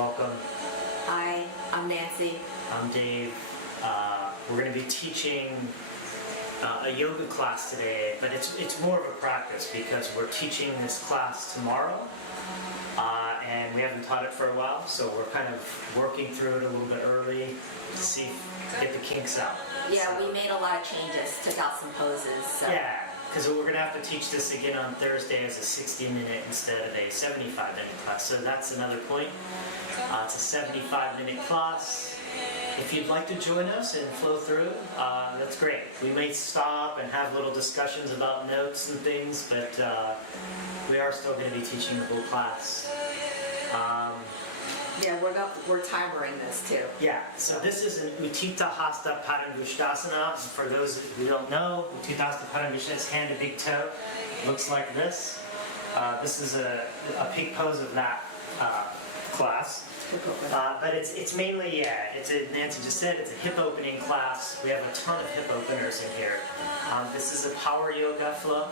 Welcome. Hi, I'm Nancy. I'm Dave. We're going to be teaching a yoga class today, but it's more of a practice because we're teaching this class tomorrow, and we haven't taught it for a while, so we're kind of working through it a little bit early to get the kinks out. Yeah, we made a lot of changes, took out some poses. So. Yeah, because we're going to have to teach this again on Thursday as a 60-minute instead of a 75-minute class, so that's another point. It's a 75-minute class. If you'd like to join us and flow through, that's great. We may stop and have little discussions about notes and things, but we are still going to be teaching the whole class. Yeah, we're timering this too. Yeah, so this is an Utthita Hasta Pandagusthasana. For those who don't know, Utthita Hasta Pandagusthasana is hand to big toe. Looks like this. This is a peak pose of that class. But it's mainly, Nancy just said, it's a hip opening class. We have a ton of hip openers in here. This is a power yoga flow.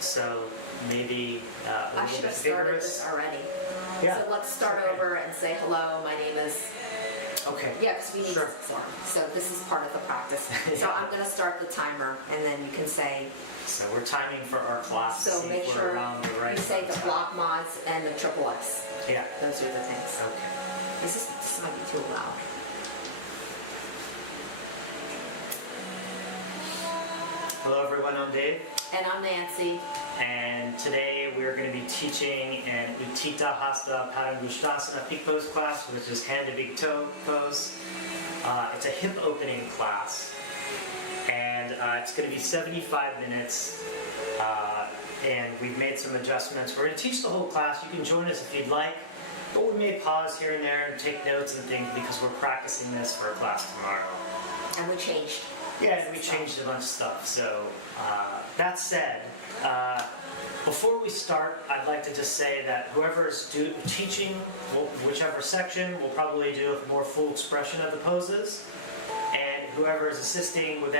So maybe a I little should bit have started vigorous. this already. Yeah. So let's start over and say hello, my name is... Okay. Yeah, because we need Sure. to form. So this is part of the practice. So I'm going to start the timer, and then you can say... So we're timing for our class. So see make if we're sure around the right you say the time. block mods and the triple S. Yeah. Those are the things. Okay. This might be too loud. Hello everyone, I'm Dave. And I'm Nancy. And today we're going to be teaching an Utthita Hasta Pandagusthasana peak pose class, which is hand to big toe pose. It's a hip opening class. And it's going to be 75 minutes. And we've made some adjustments. We're going to teach the whole class. You can join us if you'd like. But we may pause here and there and take notes and things because we're practicing this for a class tomorrow. And we changed. Yeah, and we changed a bunch of stuff. So that said, before we start, I'd like to just say that whoever's teaching whichever section will probably do a more full expression of the poses. And whoever is assisting will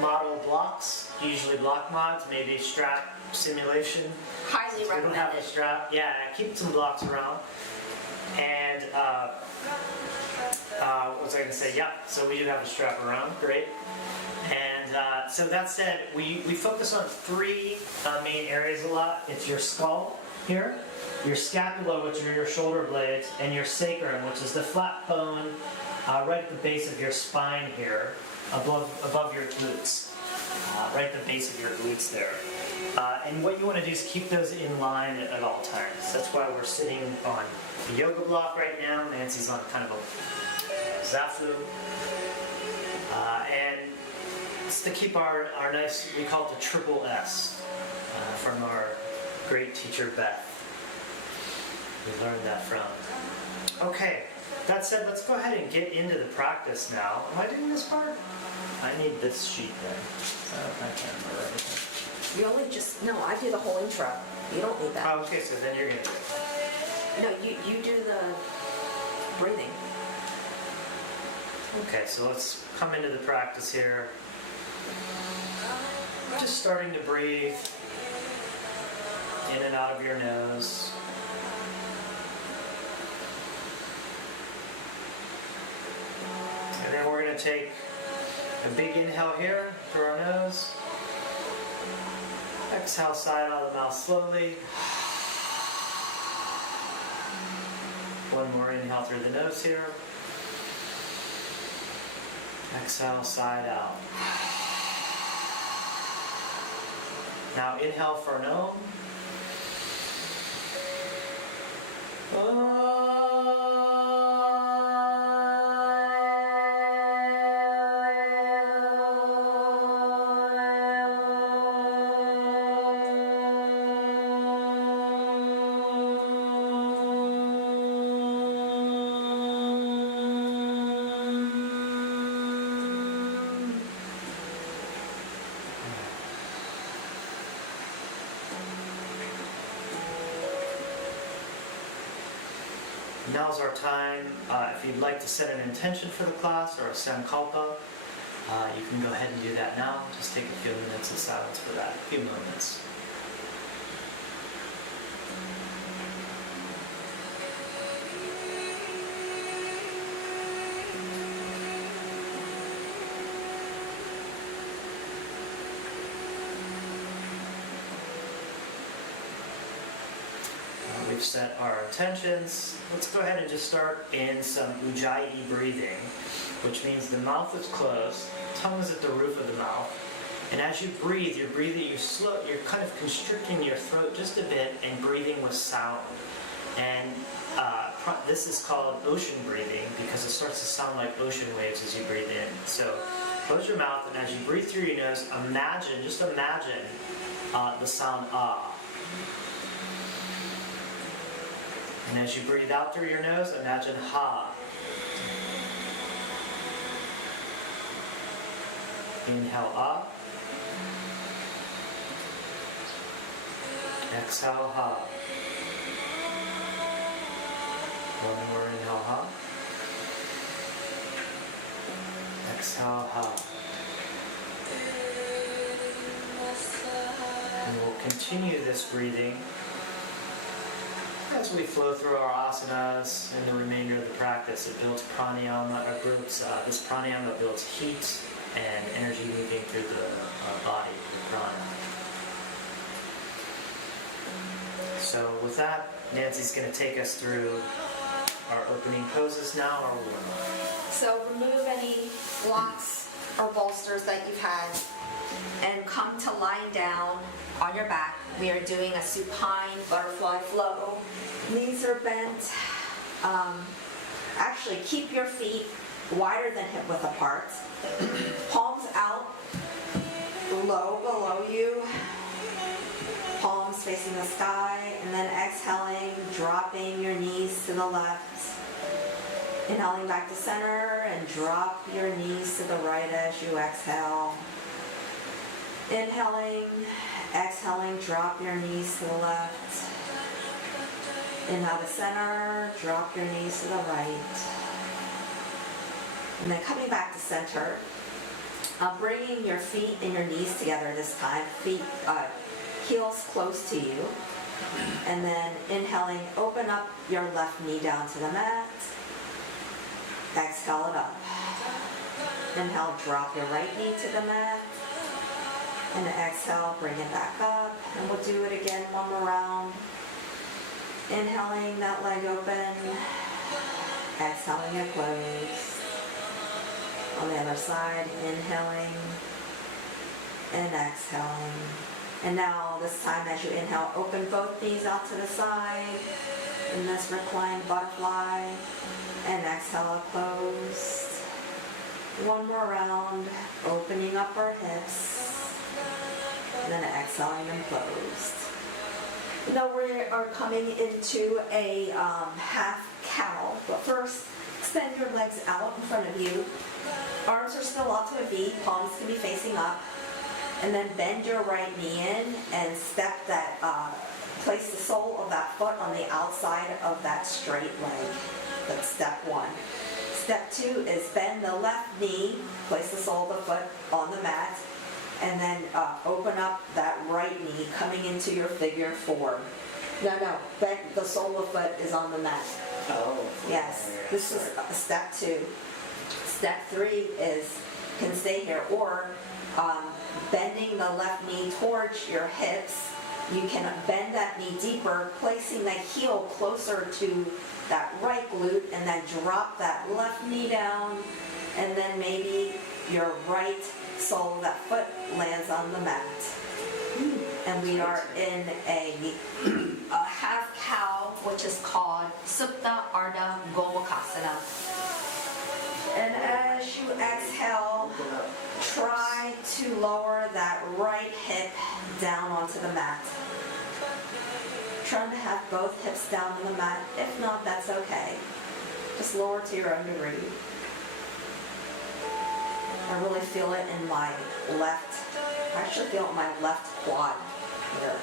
model blocks, usually block mods, maybe strap simulation. Highly We don't have a recommended. strap. Yeah, keep some blocks around. And what was I going to say? Yeah, so we do have a strap around. Great. And so that said, we focus on three main areas a lot. It's your skull here, your scapula, which are your shoulder blades, and your sacrum, which is the flat bone right at the base of your spine here, above your glutes. Right at the base of your glutes there. And what you want to do is keep those in line at all times. That's why we're sitting on the yoga block right now. Nancy's on kind of a zafu. And it's to keep our nice, we call it the triple S, from our great teacher Beth. We learned that from. Okay, that said, let's go ahead and get into the practice now. Am I doing this part? I need this sheet then. I can't remember everything. You only I do the whole intro. You don't need that. Oh, okay, so then you're going to do it. No, you do the breathing. Okay, so let's come into the practice here. Just starting to breathe in and out of your nose. And then we're going to take a big inhale here through our nose. Exhale, side out of the mouth slowly. One more inhale through the nose here. Exhale, side out. Now inhale for an Om. Now's our time. If you'd like to set an intention for the class or a sankalpa, you can go ahead and do that now. Just take a few minutes of silence for that. A few moments. set our intentions, let's go ahead and just start in some Ujjayi breathing, which means the mouth is closed, tongue is at the roof of the mouth, and as you breathe, you're kind of constricting your throat just a bit and breathing with sound. And this is called ocean breathing because it starts to sound like ocean waves as you breathe in. So close your mouth, and as you breathe through your nose, imagine the sound ah. And as you breathe out through your nose, imagine ha. Inhale ah. Exhale ha. One more inhale ha. Exhale ha. And we'll continue this breathing as we flow through our asanas and the remainder of the practice. It builds pranayama, this pranayama builds heat and energy moving through the body, the prana. So with that, Nancy's going to take us through our opening poses now, our warm-up. So remove any blocks or bolsters that you've had and come to lying down on your back. We are doing a supine butterfly flow. Knees are bent. Actually, keep your feet wider than hip width apart. Palms out, low below you. Palms facing the sky, and then exhaling, dropping your knees to the left. Inhaling back to center and drop your knees to the right as you exhale. Inhaling, exhaling, drop your knees to the left. Inhale to center, drop your knees to the right. And then coming back to center, bringing your feet and your knees together this time, heels close to you. And then inhaling, open up your left knee down to the mat. Exhale it up. Inhale, drop your right knee to the mat. And exhale, bring it back up. And we'll do it again one more round. Inhaling that leg open. Exhaling it closed. On the other side, inhaling and exhaling. And now this time as you inhale, open both knees out to the side in this reclined butterfly. And exhale, closed. One more round, opening up our hips. And then exhaling them closed. Now we are coming into a half cow, but first extend your legs out in front of you. Arms are still out to a V, palms can be facing up. And then bend your right knee in and step that, place the sole of that foot on the outside of that straight leg. That's step one. Step two is bend the left knee, place the sole of the foot on the mat, and then open up that right knee coming into your figure four. No, bend the sole of the foot is on the mat. Oh. Yes, this is step two. Step three can stay here, or bending the left knee towards your hips. You can bend that knee deeper, placing the heel closer to that right glute, and then drop that left knee down, and then maybe your right sole of that foot lands on the mat. And we are in a half cow, which is called Supta Ardha Gomukhasana. And as you exhale, try to lower that right hip down onto the mat. Trying to have both hips down on the mat. If not, that's okay. Just lower to your own degree. I really feel it in my left. I actually feel it in my left quad here.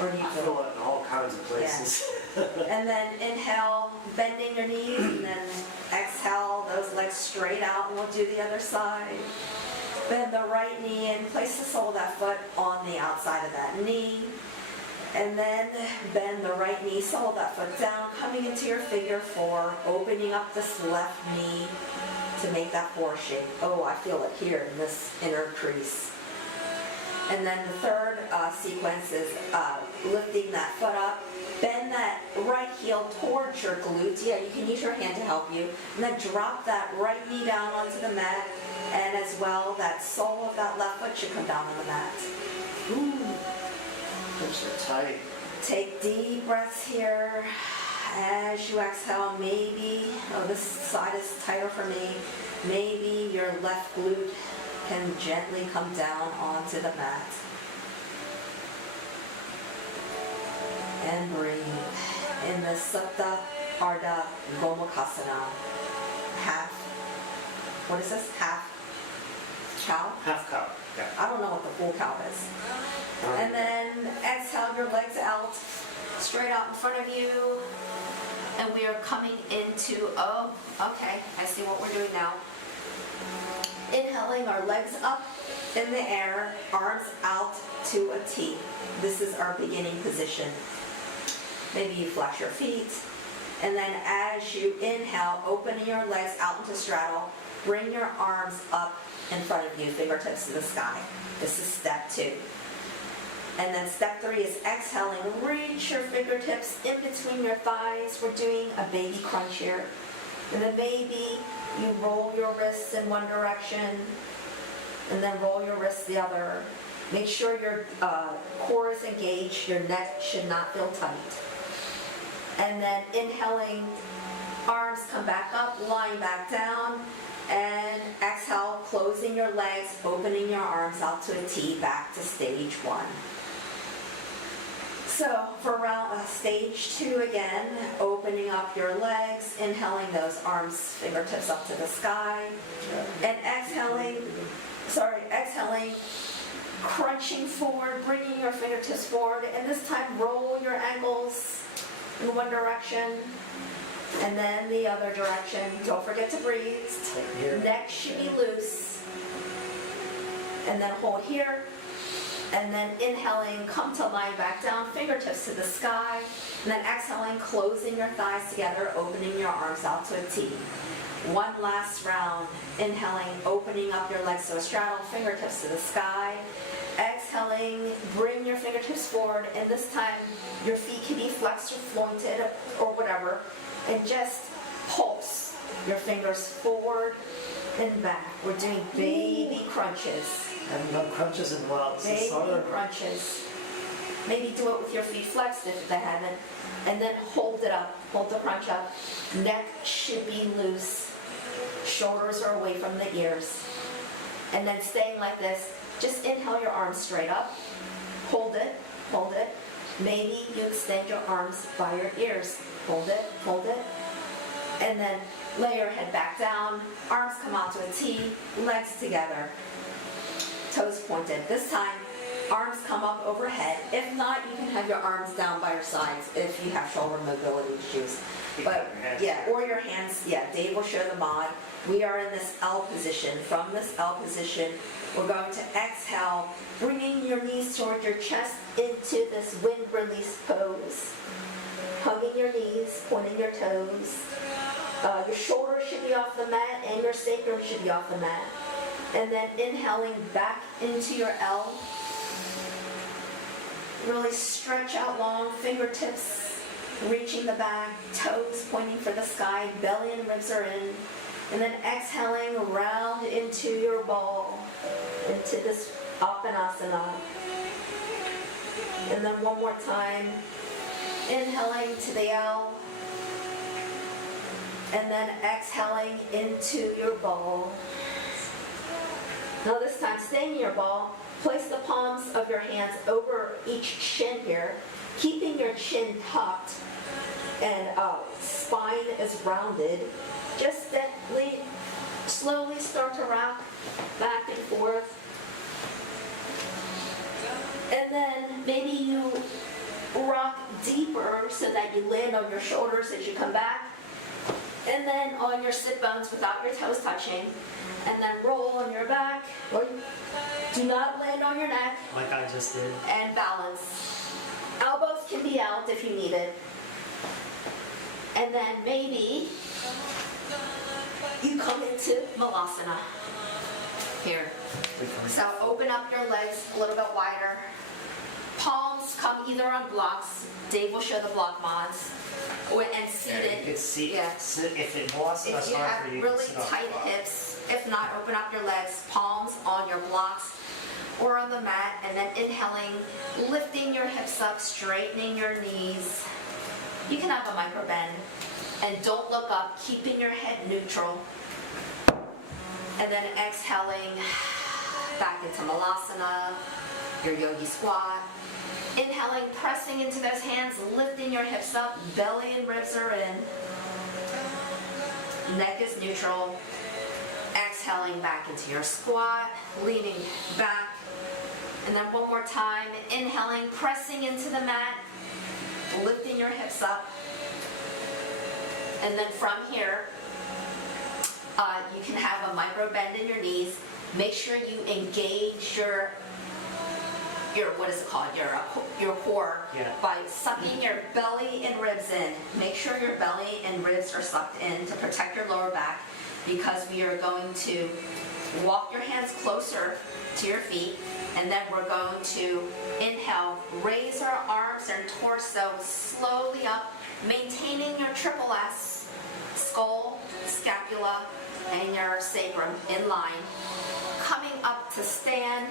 Or do you feel it in all kinds of places. Yeah. And then inhale, bending your knees, and then exhale, those legs straight out, and we'll do the other side. Bend the right knee in, place the sole of that foot on the outside of that knee. And then bend the right knee, sole of that foot down, coming into your figure four, opening up this left knee to make that four shape. Oh, I feel it here in this inner crease. And then the third sequence is lifting that foot up, Bend that right heel towards your glutes. Yeah, you can use your hand to help you. And then drop that right knee down onto the mat. And as well, that sole of that left foot should come down on the mat. Ooh. Hips are tight. Take deep breaths here. As you exhale, maybe, oh, this side is tighter for me. Maybe your left glute can gently come down onto the mat. And breathe. In the Supta Ardha Gomukhasana. Half. What is this? Half cow? Half cow. Yeah. I don't know what the full cow is. And then exhale your legs out, straight out in front of you. And we are coming into, oh, okay, I see what we're doing now. Inhaling our legs up in the air, arms out to a T. This is our beginning position. Maybe you flex your feet. And then as you inhale, opening your legs out into straddle, bring your arms up in front of you, fingertips to the sky. This is step 2. And then step 3 is exhaling. Reach your fingertips in between your thighs. We're doing a baby crunch here. And then maybe you roll your wrists in one direction and then roll your wrists the other. Make sure your core is engaged. Your neck should not feel tight. And then inhaling, arms come back up, lying back down. And exhale, closing your legs, opening your arms out to a T, back to stage 1. So for stage 2 again, opening up your legs, inhaling those arms, fingertips up to the sky, and exhaling, crunching forward, bringing your fingertips forward, and this time roll your ankles in one direction, and then the other direction. Don't forget to breathe. Neck should be loose. And then hold here. And then inhaling, come to lying back down, fingertips to the sky. And then exhaling, closing your thighs together, opening your arms out to a T. One last round. Inhaling, opening up your legs to a straddle, fingertips to the sky. Exhaling, bring your fingertips forward. And this time, your feet can be flexed or floated or whatever. And just pulse your fingers forward and back. We're doing baby crunches. I haven't done crunches in a while. Baby crunches. Maybe do it with your feet flexed if they haven't. And then hold it up. Hold the crunch up. Neck should be loose. Shoulders are away from the ears. And then staying like this, just inhale your arms straight up. Hold it. Hold it. Maybe you extend your arms by your ears. Hold it. Hold it. And then lay your head back down. Arms come out to a T. Legs together. Toes pointed. This time, arms come up overhead. If not, you can have your arms down by your sides if you have shoulder mobility issues. But yeah, or your hands, yeah, Dave will show the mod. We are in this L position. From this L position, we're going to exhale, bringing your knees toward your chest into this wind release pose. Hugging your knees, pointing your toes. Your shoulders should be off the mat and your sacrum should be off the mat. And then inhaling back into your L. Really stretch out long, fingertips reaching the back, toes pointing for the sky, belly and ribs are in. And then exhaling round into your ball, into this Appanasana. And then one more time, inhaling to the L. And then exhaling into your ball. Now this time, staying in your ball, place the palms of your hands over each shin here, keeping your chin tucked and spine is rounded. Just gently, slowly start to rock back and forth. And then maybe you rock deeper so that you land on your shoulders as you come back. And then on your sit bones without your toes touching. And then roll on your back. Do not land on your neck. Like I just did. And balance. Elbows can be out if you need it. And then maybe you come into Malasana. Here. So open up your legs a little bit wider. Palms come either on blocks, Dave will show the block mods, and You seated. can see, Yeah. if it wasn't If as you hard have for you, you really can sit on tight the block. hips, if not, open up your legs, palms on your blocks or on the mat, and then inhaling, lifting your hips up, straightening your knees. You can have a micro bend, and don't look up, keeping your head neutral. And then exhaling back into Malasana, your yogi squat. Inhaling, pressing into those hands, lifting your hips up, belly and ribs are in. Neck is neutral. Exhaling back into your squat, leaning back. And then one more time, inhaling, pressing into the mat, lifting your hips up. And then from here, you can have a micro bend in your knees. Make sure you engage your what is it called? Your core, Yeah. by sucking your belly and ribs in. Make sure your belly and ribs are sucked in to protect your lower back, because we are going to walk your hands closer to your feet, and then we're going to inhale, raise our arms and torso slowly up, maintaining your triple S, skull, scapula, and your sacrum in line. Coming up to stand,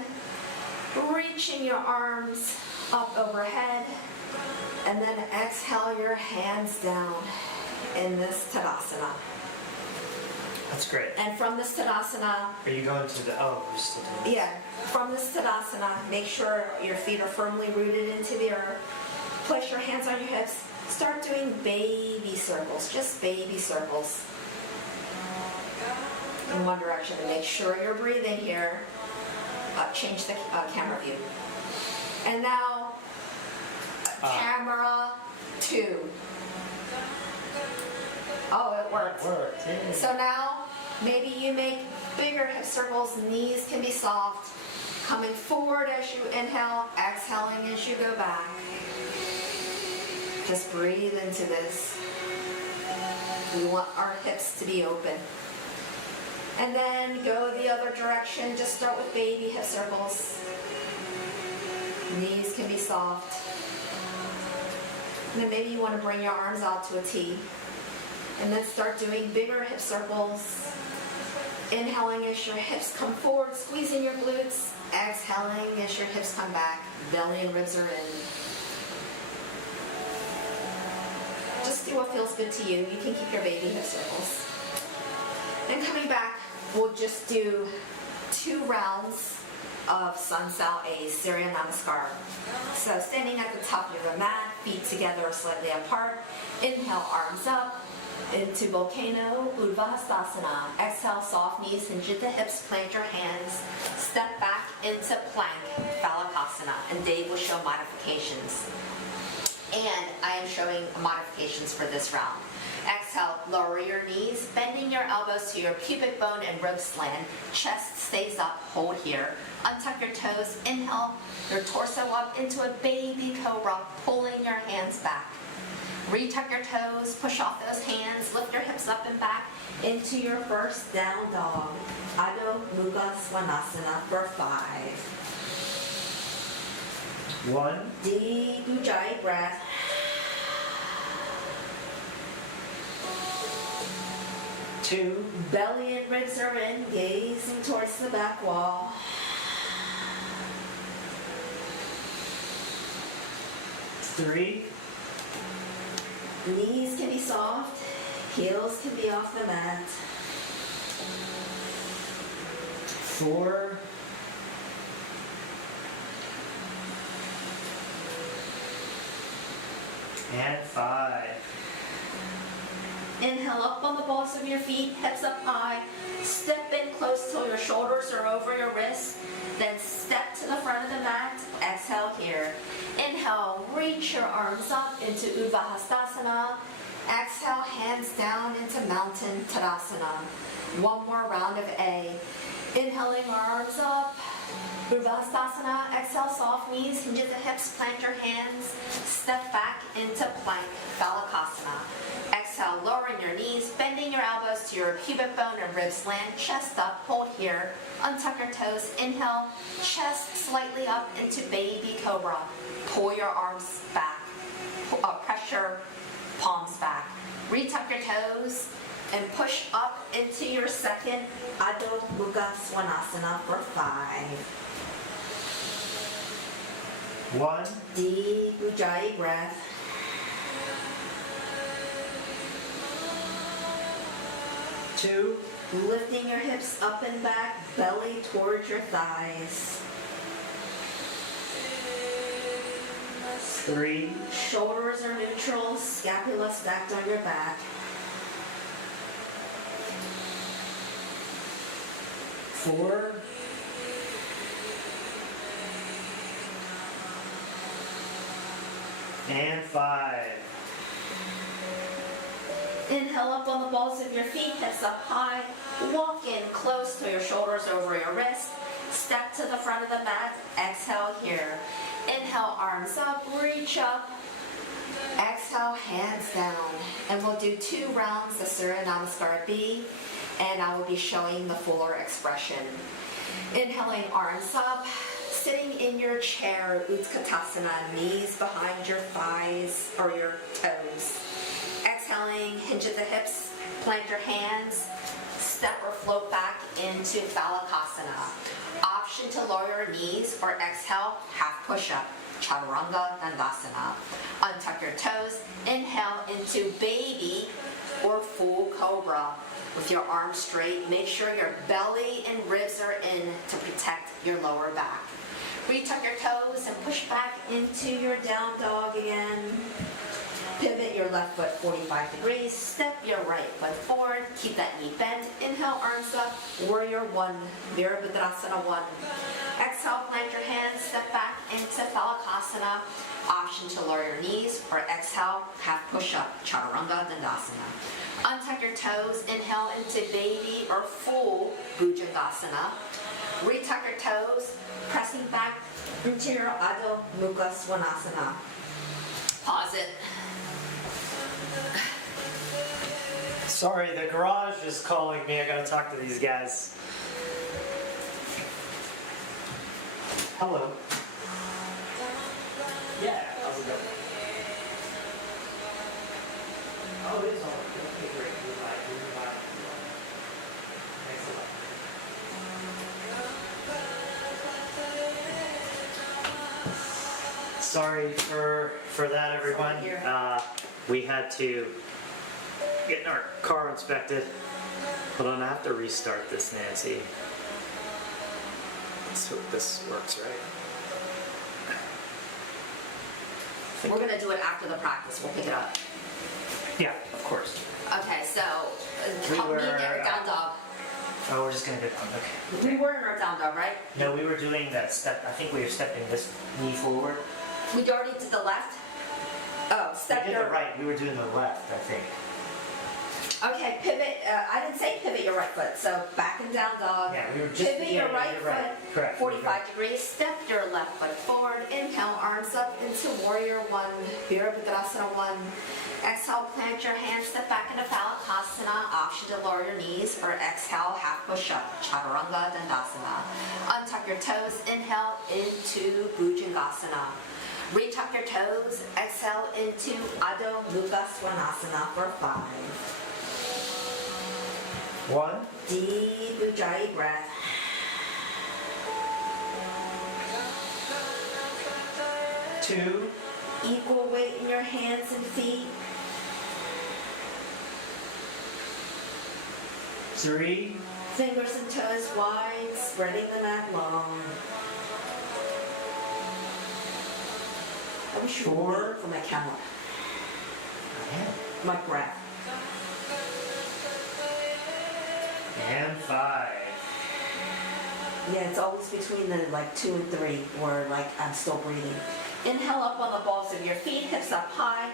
reaching your arms up overhead, and then exhale your hands down in this Tadasana. That's great. And from this Tadasana, Are you going to the, oh, we're still doing yeah, from this Tadasana, make sure your feet are firmly rooted into the earth. Place your hands on your hips. Start doing baby circles, just baby circles in one direction. And make sure you're breathing here. Change the camera view. And now, camera 2. Oh, it worked. It worked, yeah. So now, maybe you make bigger hip circles, knees can be soft. Coming forward as you inhale, exhaling as you go back. Just breathe into this. We want our hips to be open. And then go the other direction. Just start with baby hip circles. Knees can be soft. And then maybe you want to bring your arms out to a T. And then start doing bigger hip circles. Inhaling as your hips come forward, squeezing your glutes. Exhaling as your hips come back. Belly and ribs are in. Just do what feels good to you. You can keep your baby hip circles. And coming back, we'll just do 2 rounds of Sun Sal A, Surya Namaskar. So standing at the top of your mat, feet together or slightly apart. Inhale, arms up into Volcano, Utthita. Exhale, soft knees, hinge at the hips, plant your hands. Step back into plank, Pandagusthasana. And Dave will show modifications. And I am showing modifications for this round. Exhale, lower your knees, bending your elbows to your pubic bone and ribs land. Chest stays up, hold here. Untuck your toes, inhale your torso up into a baby cobra, pulling your hands back. Retuck your toes, push off those hands, lift your hips up and back into your first down dog. Adho Mukha Svanasana for 5. 1, Deep Ujjayi breath. 2, Belly and ribs are in, gazing towards the back wall. 3, Knees can be soft, heels can be off the mat. 4, and 5. Inhale up on the balls of your feet, hips up high. Step in close till your shoulders are over your wrists. Then step to the front of the mat. Exhale here. Inhale, reach your arms up into Utthita. Exhale, hands down into Mountain Tadasana. One more round of A. Inhaling, arms up. Utthita. Exhale, soft knees, hinge at the hips, plant your hands. Step back into plank, Pandagusthasana. Exhale, Exhale, lowering your knees, bending your elbows to your pubic bone and ribs land, chest up, hold here. Untuck your toes, inhale, chest slightly up into baby cobra. Pull your arms back, pressure palms back. Retuck your toes and push up into your second Adho Mukha Svanasana for 5. 1, Deep Ujjayi breath. 2, Lifting your hips up and back, belly towards your thighs. 3, Shoulders are neutral, scapula stacked on your back. 4, and 5. Inhale up on the balls of your feet, hips up high. Walk in close to your shoulders over your wrist. Step to the front of the mat. Exhale here. Inhale, arms up, reach up. Exhale, hands down. And we'll do 2 rounds of Surya Namaskar B, and I will be showing the fuller expression. Inhaling, arms up. Sitting in your chair, Utthita, knees behind your thighs or your toes. Exhaling, hinge at the hips, plant your hands, step or float back into Pandagusthasana. Option to lower your knees or exhale, half push-up, Chaturanga Dandasana. Untuck your toes, inhale into baby or full cobra. With your arms straight, make sure your belly and ribs are in to protect your lower back. Retuck your toes and push back into your down dog again. Pivot your left foot 45 degrees. Step your right foot forward. Keep that knee bent. Inhale, arms up. Warrior 1. Virabhadrasana 1. Exhale, plant your hands. Step back into Pandagusthasana. Option to lower your knees or exhale, half push-up, Chaturanga Dandasana. Untuck your toes. Inhale into baby or full Bhujangasana. Retuck your toes, pressing back into your Adho Mukha Svanasana. Pause it. Sorry, the garage is calling me. I gotta talk to these guys. Hello. Yeah, how's it going? Oh, it is all okay. Okay, great. Goodbye. Thanks a lot. Sorry for that, everyone. We had to get our car inspected. Hold on, I have to restart this, Nancy. Let's hope this works, right? We're going to do it after the practice. We'll pick it up. Yeah, of course. Okay, so We help me were, in our down dog. Oh, we're just gonna get on. Okay. We were in our down dog, right? No, we were doing that step. I think we were stepping this knee forward. We already did the left. Oh, step We did your the right. We were doing the left, I think. Okay, pivot. I didn't say pivot your right foot. So back and down dog. Yeah, we were just Pivot your yeah, right you're foot. right. Correct. 45 degrees. Step your left foot forward. Inhale, arms up into Warrior 1. Virabhadrasana 1. Exhale, plant your hands, step back into Pandagusthasana. Option to lower your knees or exhale, half push up, Chaturanga Dandasana. Untuck your toes, inhale into Bhujangasana. Retuck your toes, exhale into Adho Mukha Svanasana for 5. 1, Deep Ujjayi breath. 2, Equal weight in your hands and feet. 3, Fingers and toes wide, spreading the mat long. I wish you Four. were for my camera. My breath. and 5. Yeah, it's always between the 2 and 3 where I'm still breathing. Inhale up on the balls of your feet, hips up high.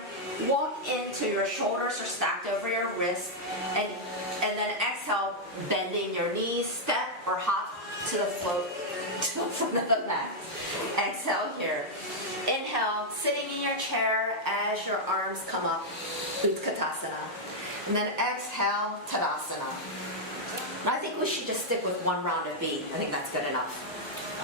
Walk into your shoulders are stacked over your wrists. And then exhale, bending your knees, step or hop to the float to the front of the mat. Exhale here. Inhale, sitting in your chair as your arms come up, Utthita. And then exhale, Tadasana. I think we should just stick with 1 round of B. I think that's good enough.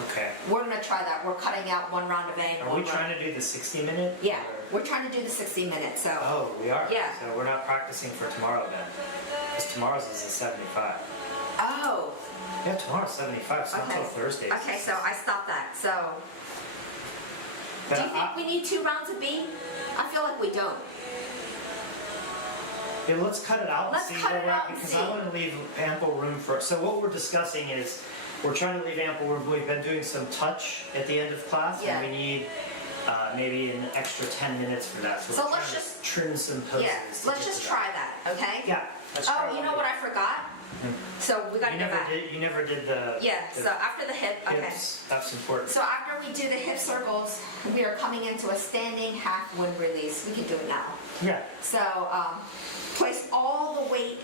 Okay. We're gonna try that. We're cutting out 1 round of A and Are 1 we round. trying to do the 60-minute? Yeah, we're trying to do the 60 minutes, so. Oh, we are? Yeah. So we're not practicing for tomorrow then? Because tomorrow's is a 75. Oh, Yeah, tomorrow's 75, it's not okay. until Thursday. Okay, so I stopped that. So, But do you think we need 2 rounds of B? I feel like we don't. yeah, let's cut it out and Let's see cut where it we're out at, and because see. I want to leave ample room for, so what we're discussing is, we're trying to leave ample room. We've been doing some touch at the end of class, Yeah. and we need maybe an extra 10 minutes for that. So we're let's trying just- to trim some poses. Yeah, to let's get just to try that, okay? Yeah. Let's try Oh, you know what I forgot? So we gotta You go never back. did. You never did the. Yeah, the so after the hip, okay. hips. That's important. So after we do the hip circles, we are coming into a standing half wind release. We can do it now. Yeah. So place all the weight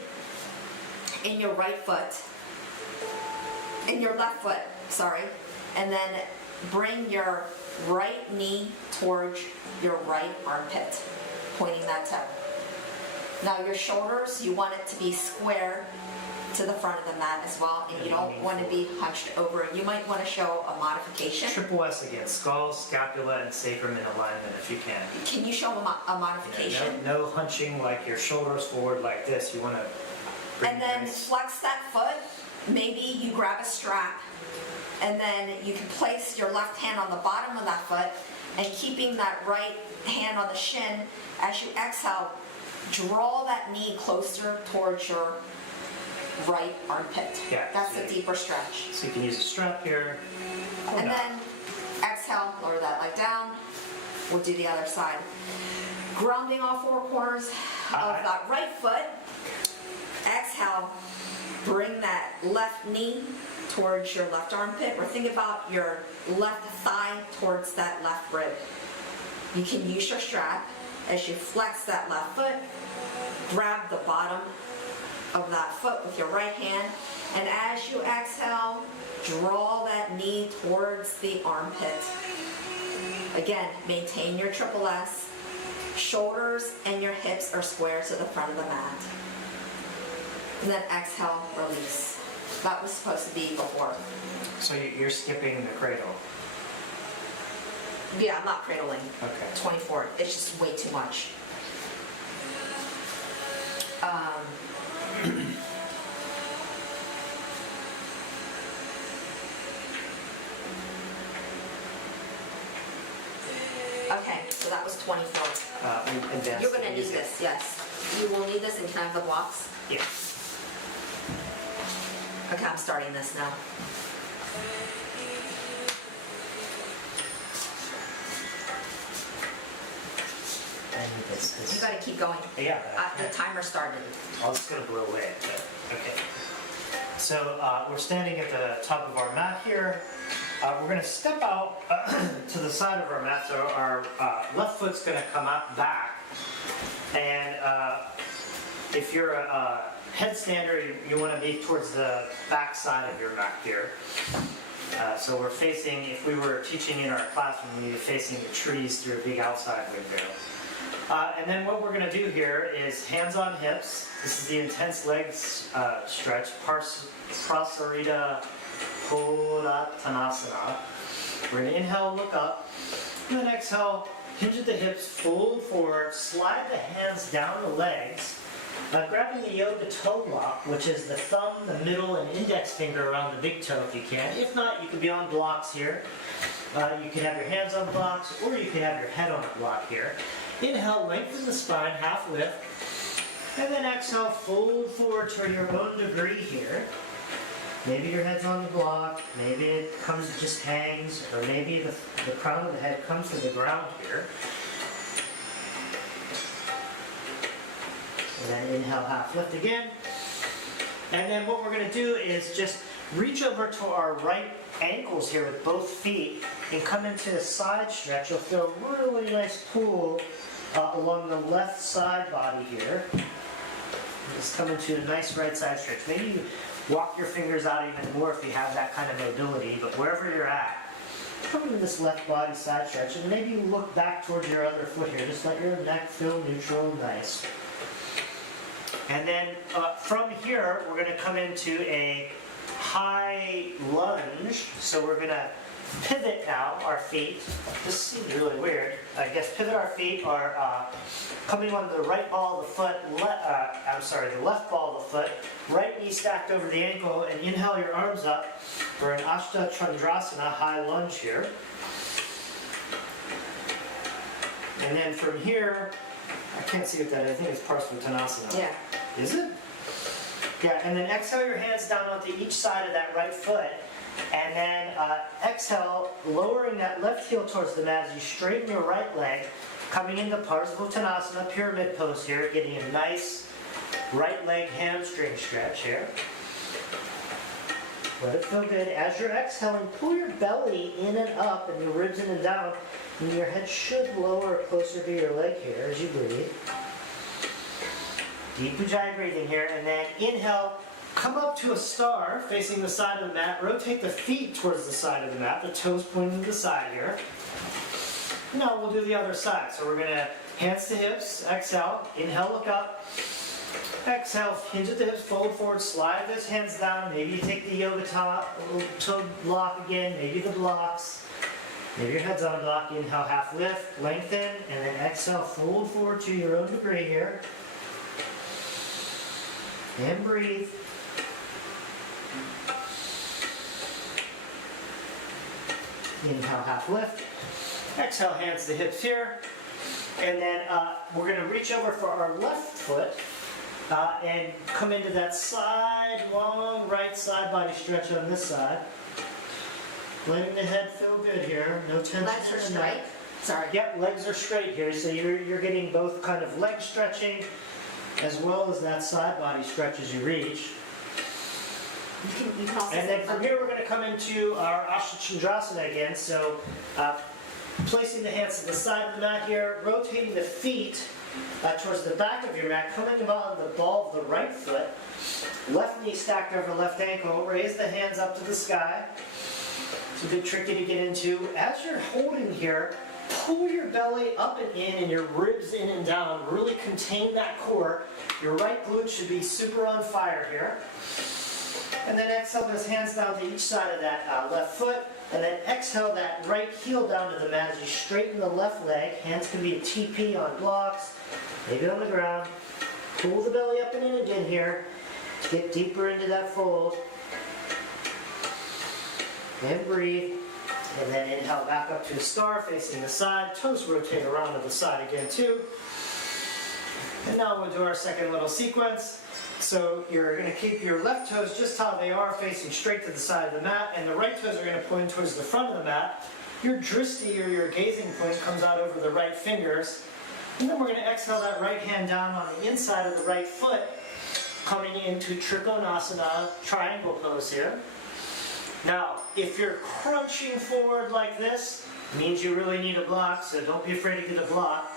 in your right foot, in your left foot, sorry, and then bring your right knee towards your right armpit, pointing that toe. Now your shoulders, you want it to be square to the front of the mat as well, and you don't want to be hunched over. You might want to show a modification. Triple S again. Skull, scapula, and sacrum in alignment if you can. Can you show a modification? No hunching like your shoulders forward like this. You want to. And then flex that foot. Maybe you grab a strap, and then you can place your left hand on the bottom of that foot, and keeping that right hand on the shin, as you exhale, draw that knee closer towards your right armpit. Yeah, That's yeah. the deeper stretch. So you can use a strap here. or And not. then exhale, lower that leg down. We'll do the other side. Grounding all 4 corners of that right foot. Exhale, bring that left knee towards your left armpit, or think about your left thigh towards that left rib. You can use your strap as you flex that left foot, grab the bottom of that foot with your right hand, and as you exhale, draw that knee towards the armpit. Again, maintain your triple S. Shoulders and your hips are square to the front of the mat. And then exhale, release. That was supposed to be before. So you're skipping the cradle. Yeah, I'm not cradling. Okay. 24. It's just way too much. Okay, so that was 24. Advanced You're gonna need music. this, yes. You will need this, and can I have the blocks? Yeah. Okay, I'm starting this now. I need this. 'Cause- You gotta keep going. Yeah. The timer started. I was gonna blow away. But okay. So we're standing at the top of our mat here. We're gonna step out to the side of our mat. So our left foot's gonna come out back. And if you're a headstander, you want to be towards the back side of your mat here. So we're facing, if we were teaching in our classroom, we'd be facing the trees through a big outside window. And then what we're going to do here is hands on hips. This is the intense legs stretch, Prasarita Padagusthasana. We're going to inhale, look up, and then exhale, hinge at the hips, fold forward, slide the hands down the legs, grabbing the yoga toe block, which is the thumb, the middle, and index finger around the big toe if you can. If not, you can be on blocks here. You can have your hands on blocks, or you can have your head on a block here. Inhale, lengthen the spine, half lift. And then exhale, fold forward to your own degree here. Maybe your head's on the block, maybe it comes, just hangs, or maybe the crown of the head comes to the ground here. And then inhale, half lift again. And then what we're going to do is just reach over to our right ankles here with both feet and come into a side stretch. You'll feel a really nice pull along the left side body here. Just come into a nice right side stretch. Maybe you walk your fingers out even more if you have that kind of mobility, but wherever you're at, come into this left body side stretch, and maybe you look back towards your other foot here. Just let your neck feel neutral and nice. And then from here, we're gonna come into a high lunge. So we're gonna pivot now our feet. This seems really weird. I guess pivot our feet are coming on the right ball of the foot, the left ball of the foot, right knee stacked over the ankle, and inhale your arms up for an Hasta high lunge here. And then from here, I can't see what that is. I think it's Pandagusthasana. Yeah. Is it? Yeah, and then exhale your hands down onto each side of that right foot. And then exhale, lowering that left heel towards the mat as you straighten your right leg, coming into Pandagusthasana, pyramid pose here, getting a nice right leg hamstring stretch here. Let it feel good. As you're exhaling, pull your belly in and up and your ribs in and down, and your head should lower closer to your leg here as you breathe. Deep Ujjayi breathing here, and then inhale, come up to a star facing the side of the mat. Rotate the feet towards the side of the mat, the toes pointing to the side here. Now we'll do the other side. So we're going to hands to hips, exhale, inhale, look up. Exhale, hinge at the hips, fold forward, slide those hands down. Maybe you take the yoga toe block again, maybe the blocks. Maybe your head's on a block. Inhale, half lift, lengthen, and then exhale, fold forward to your own degree here. And breathe. Inhale, half lift. Exhale, hands to hips here. And then we're going to reach over for our left foot and come into that side, long right side body stretch on this side. Letting the head feel good here. No tension. Legs are in the straight. neck. Sorry. Yep, legs are straight here. So you're getting both kind of leg stretching as well as that side body stretch as you reach. You can also And then from here we're going to come into our Hasta again. So placing the hands to the side of the mat here, rotating the feet towards the back of your mat, coming on the ball of the right foot, left knee stacked over left ankle, raise the hands up to the sky. It's a bit tricky to get into. As you're holding here, pull your belly up and in and your ribs in and down. Really contain that core. Your right glute should be super on fire here. And then exhale those hands down to each side of that left foot. And then exhale that right heel down to the mat as you straighten the left leg. Hands can be a TP on blocks, maybe on the ground. Pull the belly up and in again here. Get deeper into that fold. And breathe. And then inhale back up to a star facing the side. Toes rotate around to the side again too. And now we'll do our second little sequence. So you're going to keep your left toes just how they are, facing straight to the side of the mat, and the right toes are going to point towards the front of the mat. Your dristi, or your gazing point, comes out over the right fingers. And then we're going to exhale that right hand down on the inside of the right foot, coming into Trikonasana, triangle pose here. Now, if you're crunching forward like this, it means you really need a block, so don't be afraid to get a block.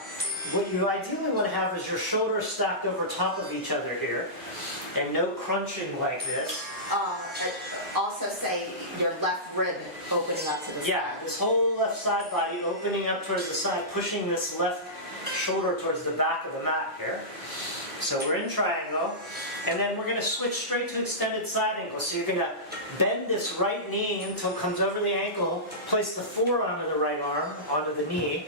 What you ideally want to have is your shoulders stacked over top of each other here, and no crunching like this. Also say your left rib opening up to the side. Yeah, this whole left side body opening up towards the side, pushing this left shoulder towards the back of the mat here. So we're in triangle, and then we're going to switch straight to extended side angle. So you're going to bend this right knee until it comes over the ankle, place the forearm of the right arm onto the knee,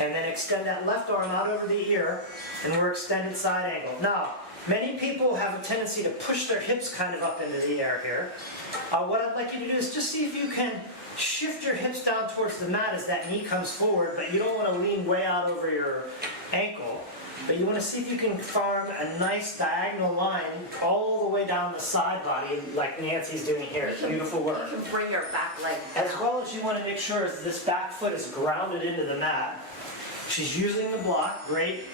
and then extend that left arm out over the ear, and we're extended side angle. Now, many people have a tendency to push their hips kind of up into the air here. What I'd like you to do is just see if you can shift your hips down towards the mat as that knee comes forward, but you don't want to lean way out over your ankle. But you want to see if you can form a nice diagonal line all the way down the side body, like Nancy's doing here. Beautiful work. You can bring your back leg down. As well as you want to make sure this back foot is grounded into the mat. She's using the block, great.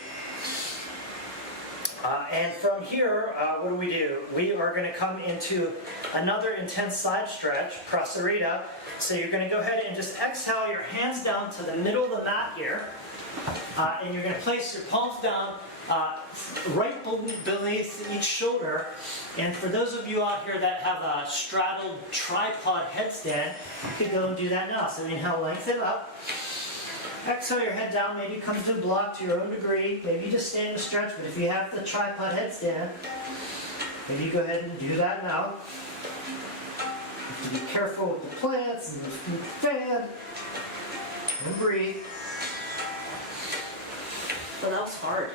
And from here, what do? We are going to come into another intense side stretch, Prasarita. So you're going to go ahead and just exhale your hands down to the middle of the mat here. And you're going to place your palms down right beneath each shoulder. And for those of you out here that have a straddled tripod headstand, you can go and do that now. So inhale, lengthen up. Exhale your head down, maybe come to a block to your own degree. Maybe you just stand and stretch, but if you have the tripod headstand, maybe you go ahead and do that now. You have to be careful with the plants and the fan. And breathe. Well, that was hard.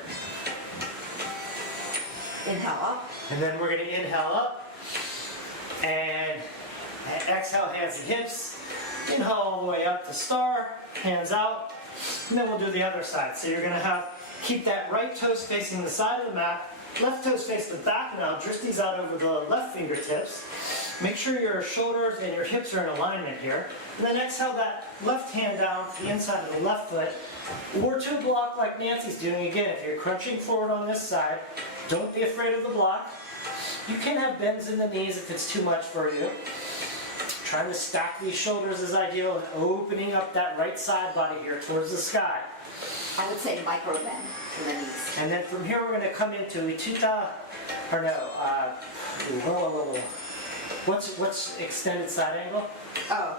Inhale up. And then we're going to inhale up. And exhale, hands and hips. Inhale all the way up to star, hands out. And then we'll do the other side. So you're going to keep that right toes facing the side of the mat. Left toes face the back now. Drishti's out over the left fingertips. Make sure your shoulders and your hips are in alignment here. And then exhale that left hand down to the inside of the left foot. Or to a block like Nancy's doing. Again, if you're crunching forward on this side, don't be afraid of the block. You can have bends in the knees if it's too much for you. Trying to stack these shoulders is ideal and opening up that right side body here towards the sky. I would say micro bend in the knees. And then from here we're going to come into Utthita, or no, what's extended side angle? Oh,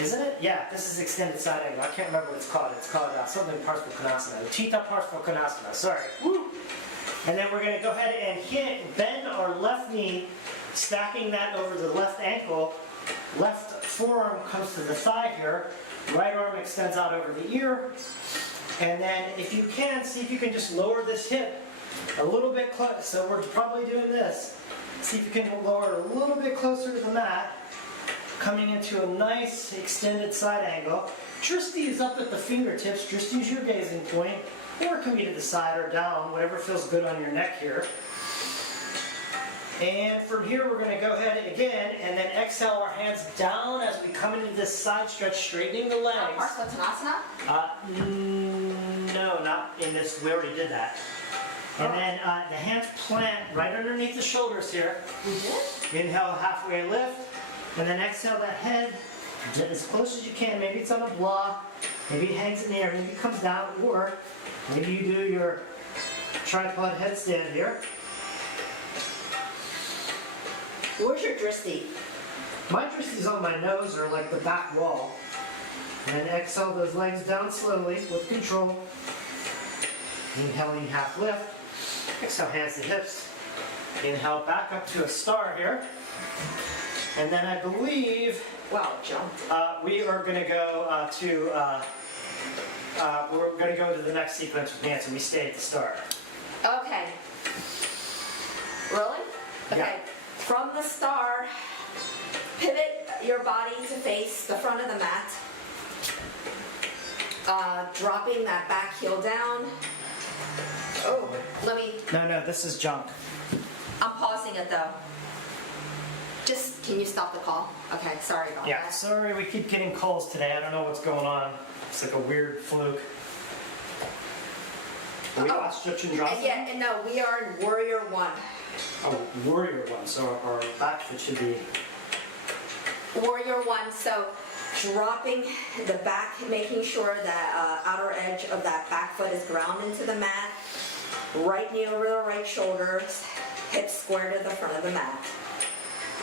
Isn't it? Yeah, this is extended side angle. I can't remember what it's called. It's called something Parsvakonasana. Utthita Parsvakonasana, sorry. Woo! And then we're going to go ahead and bend our left knee, stacking that over the left ankle. Left forearm comes to the thigh here. Right arm extends out over the ear. And then if you can, see if you can just lower this hip a little bit close. So we're probably doing this. See if you can lower it a little bit closer to the mat. Coming into a nice extended side angle. Drishti is up at the fingertips. Drishti is your gazing point. Or it can be to the side or down, whatever feels good on your neck here. And from here we're going to go ahead again and then exhale our hands down as we come into this side stretch, straightening the legs. Parsvakonasana? No, not in this. We already did that. And then the hands plant right underneath the shoulders here. We did? Inhale, halfway lift. And then exhale that head as close as you can. Maybe it's on a block. Maybe it hangs in the air. Maybe it comes down. Or maybe you do your tripod headstand here. Where's your drishti? My Drishti's on my nose or like the back wall. And then exhale those legs down slowly with control. Inhaling half lift. Exhale hands to hips. Inhale back up to a star here. And then I believe Wow, jump. we are going to go we're going to go to the next sequence with Nancy. We stay at the start. Okay. Rolling? Okay. Yeah. From the star, pivot your body to face the front of the mat. Dropping that back heel down. Oh, No, this is junk. I'm pausing it though. Just, can you stop the call? Okay, sorry about Yeah, that. sorry we keep getting calls today. I don't know what's going on. It's like a weird fluke. Are we Hasta Chandrasana? Yeah, and no, we are in Warrior 1. Oh, warrior one. So our back foot should be. Warrior 1, so dropping the back, making sure that outer edge of that back foot is ground into the mat. Right knee over the right shoulder, hips square to the front of the mat.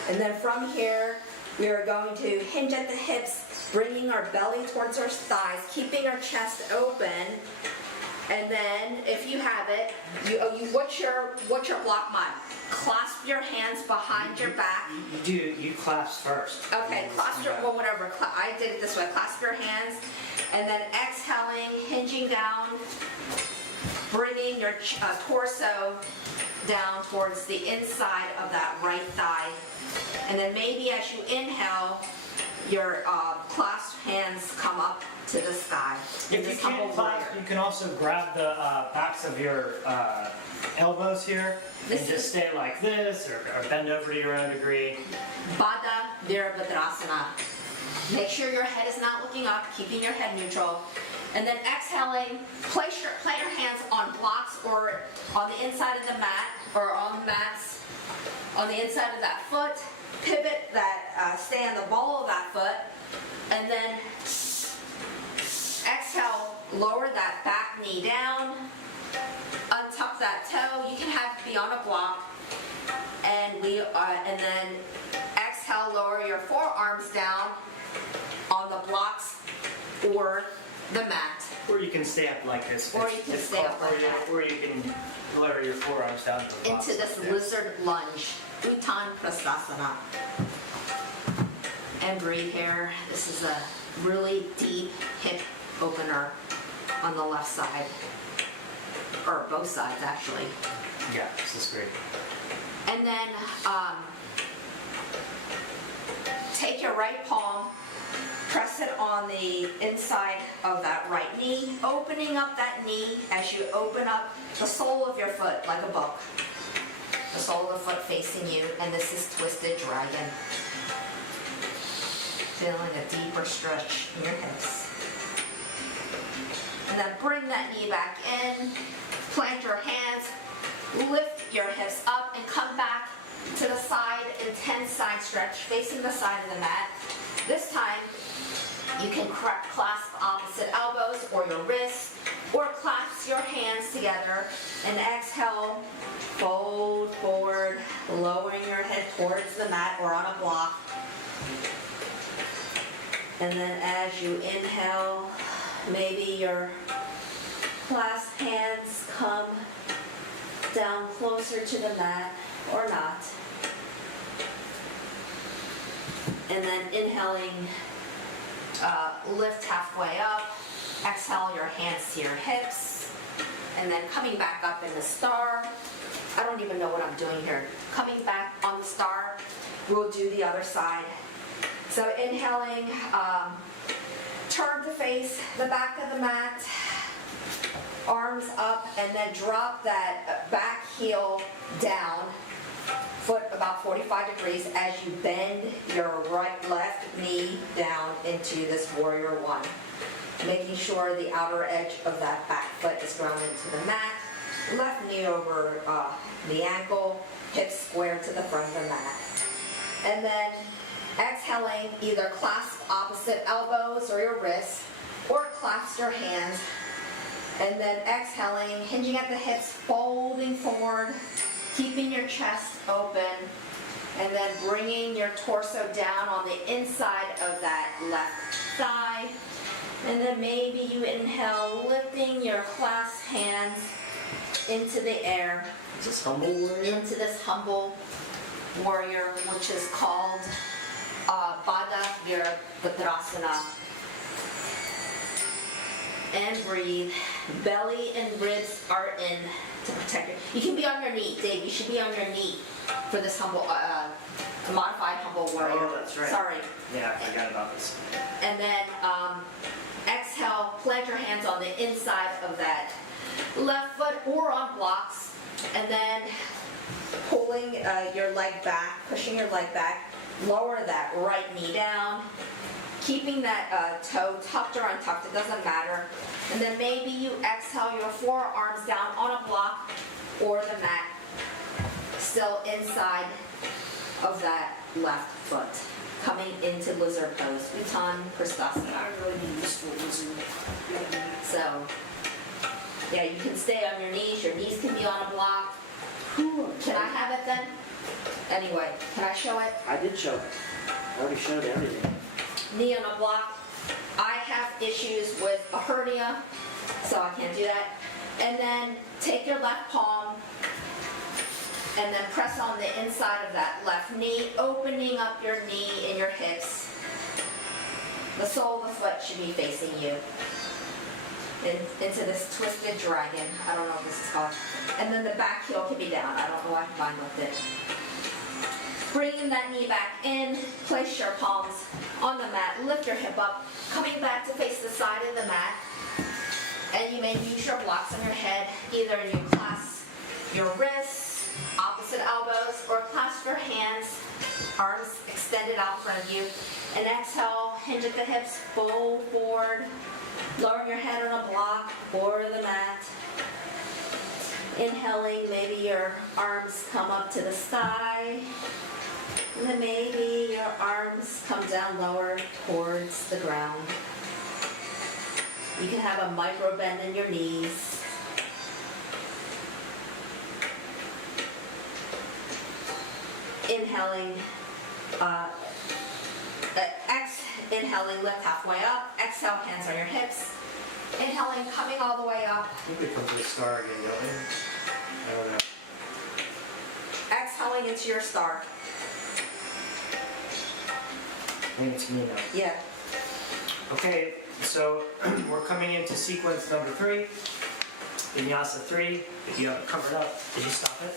And then from here, we are going to hinge at the hips, bringing our belly towards our thighs, keeping our chest open. And then, if you have it, what's your block mod? Clasp your hands behind your back. You clasp first. Okay, clasp your, well, whatever. I did it this way. Clasp your hands, and then exhaling, hinging down, bringing your torso down towards the inside of that right thigh. And then maybe as you inhale, your clasped hands come up to the sky. If you can't clasp, you can also grab the backs of your elbows here and just stay like this or bend over to your own degree. Baddha Virabhadrasana. Make sure your head is not looking up, keeping your head neutral. And then exhaling, plant your hands on blocks or on the inside of the mat or on the mats, on the inside of that foot. Pivot that, stay on the ball of that foot. And then exhale, lower that back knee down. Untuck that toe. You can have it be on a block. And then exhale, lower your forearms down on the blocks or the mat. Or you can stay up like this. Or you can It's stay called- up like that. Or you can lower your forearms down to the box Into this like lizard lunge, Utthita. And breathe here. This is a really deep hip opener on the left side, or both sides actually. Yeah, this is great. And then take your right palm, press it on the inside of that right knee, opening up that knee as you open up the sole of your foot like a book. The sole of the foot facing you, and this is twisted dragon. Feeling a deeper stretch in your hips. And then bring that knee back in, plant your hands, lift your hips up, and come back to the side, intense side stretch, facing the side of the mat. This time, you can clasp opposite elbows or your wrists, or clasp your hands together, and exhale, fold forward, lowering your head towards the mat or on a block. And then as you inhale, maybe your clasped hands come down closer to the mat or not. And then inhaling, lift halfway up. Exhale your hands to your hips. And then coming back up in the star. I don't even know what I'm doing here. Coming back on the star, we'll do the other side. So inhaling, turn to face the back of the mat, arms up, and then drop that back heel down, foot about 45 degrees as you bend your left knee down into this warrior one. Making sure the outer edge of that back foot is grown into the mat, left knee over the ankle, hips square to the front of the mat. And then exhaling, either clasp opposite elbows or your wrists, or clasp your hands. And then exhaling, hinging at the hips, folding forward, keeping your chest open, and then bringing your torso down on the inside of that left thigh. And then maybe you inhale, lifting your clasped hands into the air. Just humble warrior. Into this humble warrior, which is called Pandagusthasana. And breathe. Belly and ribs are in to protect you. You can be on your knee, Dave. You should be on your knee for this humble, modified humble warrior. Oh, that's right. Sorry. Yeah, I forgot about this. And then exhale, plant your hands on the inside of that left foot or on blocks. And then pulling your leg back, pushing your leg back, lower that right knee down, keeping that toe tucked or untucked, it doesn't matter. And then maybe you exhale your forearms down on a block or the mat, still inside of that left foot, coming into lizard pose, Utthita. I really need this for lizard. So, yeah, you can stay on your knees can be on a block. Can I have it then? Anyway, can I show it? I did show it. I already showed everything. Knee on a block. I have issues with a hernia, so I can't do that. And then take your left palm and then press on the inside of that left knee, opening up your knee and your hips. The sole of the foot should be facing you. Into this twisted dragon. I don't know what this is called. And then the back heel can be down. I don't know why mine looked it. Bringing that knee back in, place your palms on the mat, lift your hip up, coming back to face the side of the mat. And you may use your blocks on your head. Either you clasp your wrists, opposite elbows, or clasp your hands, arms extended out in front of you. And exhale, hinge at the hips, fold forward, lowering your head on a block or the mat. Inhaling, maybe your arms come up to the sky. And then maybe your arms come down lower towards the ground. You can have a micro bend in your knees. Inhaling, inhaling, lift halfway up. Exhale, hands on your hips. Inhaling, coming all the way up. I think we come to the star again, don't we? I don't know. Exhaling into your star. I think it's me now. Yeah. Okay, so we're coming into sequence number 3, Vinyasa 3. If you have it covered up, did you stop it?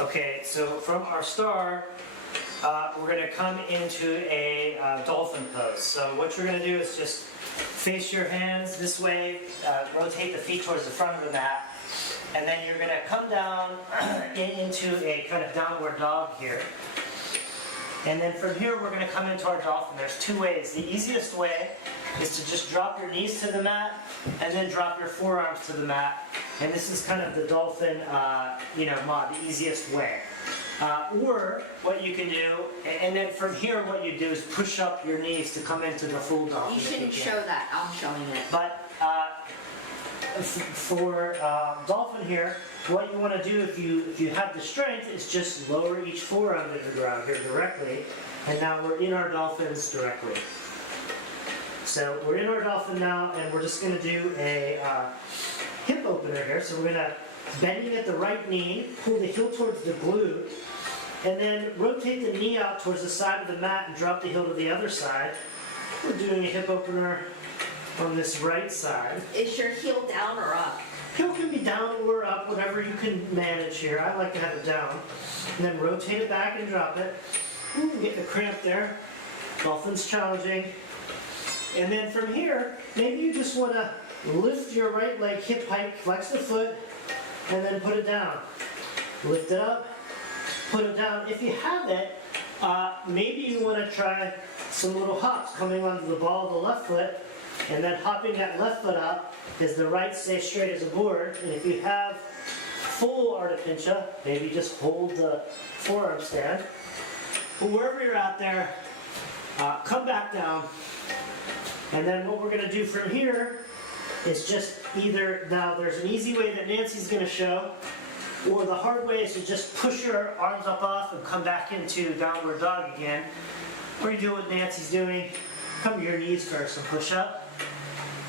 Okay, so from our star, we're going to come into a dolphin pose. So what you're going to do is just face your hands this way, rotate the feet towards the front of the mat, and then you're going to come down into a kind of downward dog here. And then from here, we're going to come into our dolphin. There's 2 ways. The easiest way is to just drop your knees to the mat and then drop your forearms to the mat. And this is kind of the dolphin, mod, the easiest way. Or what you can do, and then from here, what you do is push up your knees to come into the full dolphin. You shouldn't show that. I'm showing it. But for dolphin here, what you want to do if you have the strength is just lower each forearm to the ground here directly, and now we're in our dolphins directly. So we're in our dolphin now, and we're just going to do a hip opener here. So we're going to bending at the right knee, pull the heel towards the glute, and then rotate the knee out towards the side of the mat and drop the heel to the other side. We're doing a hip opener on this right side. Is your heel down or up? Heel can be down or up, whatever you can manage here. I like to have it down. And then rotate it back and drop it. Ooh, getting a cramp there. Dolphin's challenging. And then from here, maybe you just want to lift your right leg hip height, flex the foot, and then put it down. Lift it up, put it down. If you have it, maybe you want to try some little hops coming onto the ball of the left foot, and then hopping that left foot up as the right stays straight as a board. And if you have full Ardha, maybe just hold the forearm stand. But wherever you're out there, come back down. And then what we're going to do from here is just either, now there's an easy way that Nancy's going to show, or the hard way is to just push your arms up off and come back into downward dog again. Or you do what Nancy's doing, come to your knees first and push up.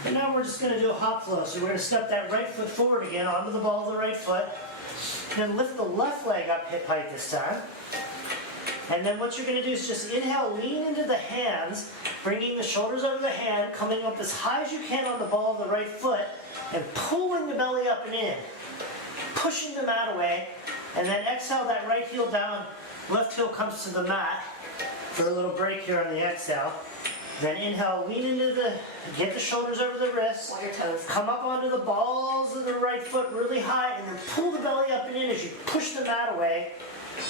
And now we're just going to do a hop flow. So we're going to step that right foot forward again onto the ball of the right foot. And then lift the left leg up hip height this time. And then what you're going to do is just inhale, lean into the hands, bringing the shoulders over the hand, coming up as high as you can on the ball of the right foot, and pulling the belly up and in. Pushing the mat away, and then exhale that right heel down, left heel comes to the mat for a little break here on the exhale. Then inhale, lean into get the shoulders over the wrists, Point your toes. come up onto the balls of the right foot really high, and then pull the belly up and in as you push the mat away.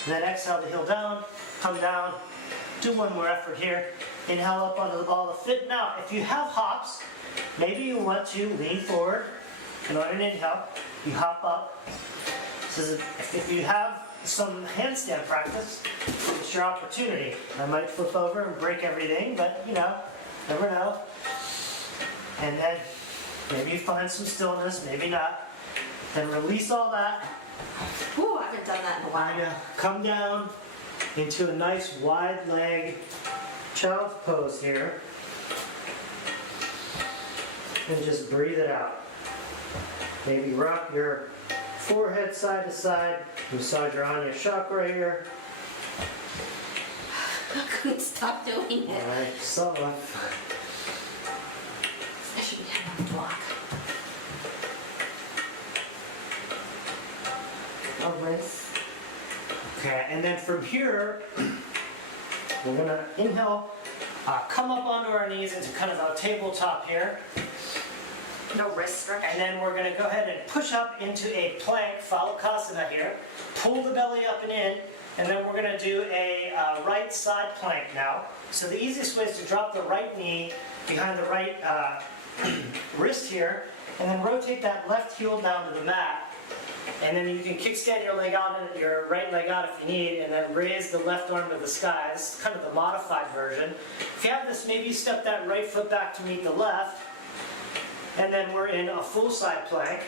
And then exhale the heel down, come down, do one more effort here. Inhale up onto the ball of the foot. Now, if you have hops, maybe you want to lean forward, and on an inhale, you hop up. This is if you have some handstand practice, it's your opportunity. I might flip over and break everything, but never know. And then maybe you find some stillness, maybe not. Then release all that. Whew, I haven't done that in a while. Come down into a nice wide leg child's pose here. And just breathe it out. Maybe rock your forehead side to side. Massage your Anya chakra here. I couldn't stop doing it. Alright, so I should be having a block. Oh, nice. okay, and then from here, we're gonna inhale, come up onto our knees into kind of a tabletop here. No wrist stretch. And then we're going to go ahead and push up into a plank, Pandagusthasana here. Pull the belly up and in, and then we're going to do a right side plank now. So the easiest way is to drop the right knee behind the right wrist here, and then rotate that left heel down to the mat. And then you can kickstand your leg out, and your right leg out if you need, and then raise the left arm to the sky. This is kind of the modified version. If you have this, maybe you step that right foot back to meet the left. And then we're in a full side plank.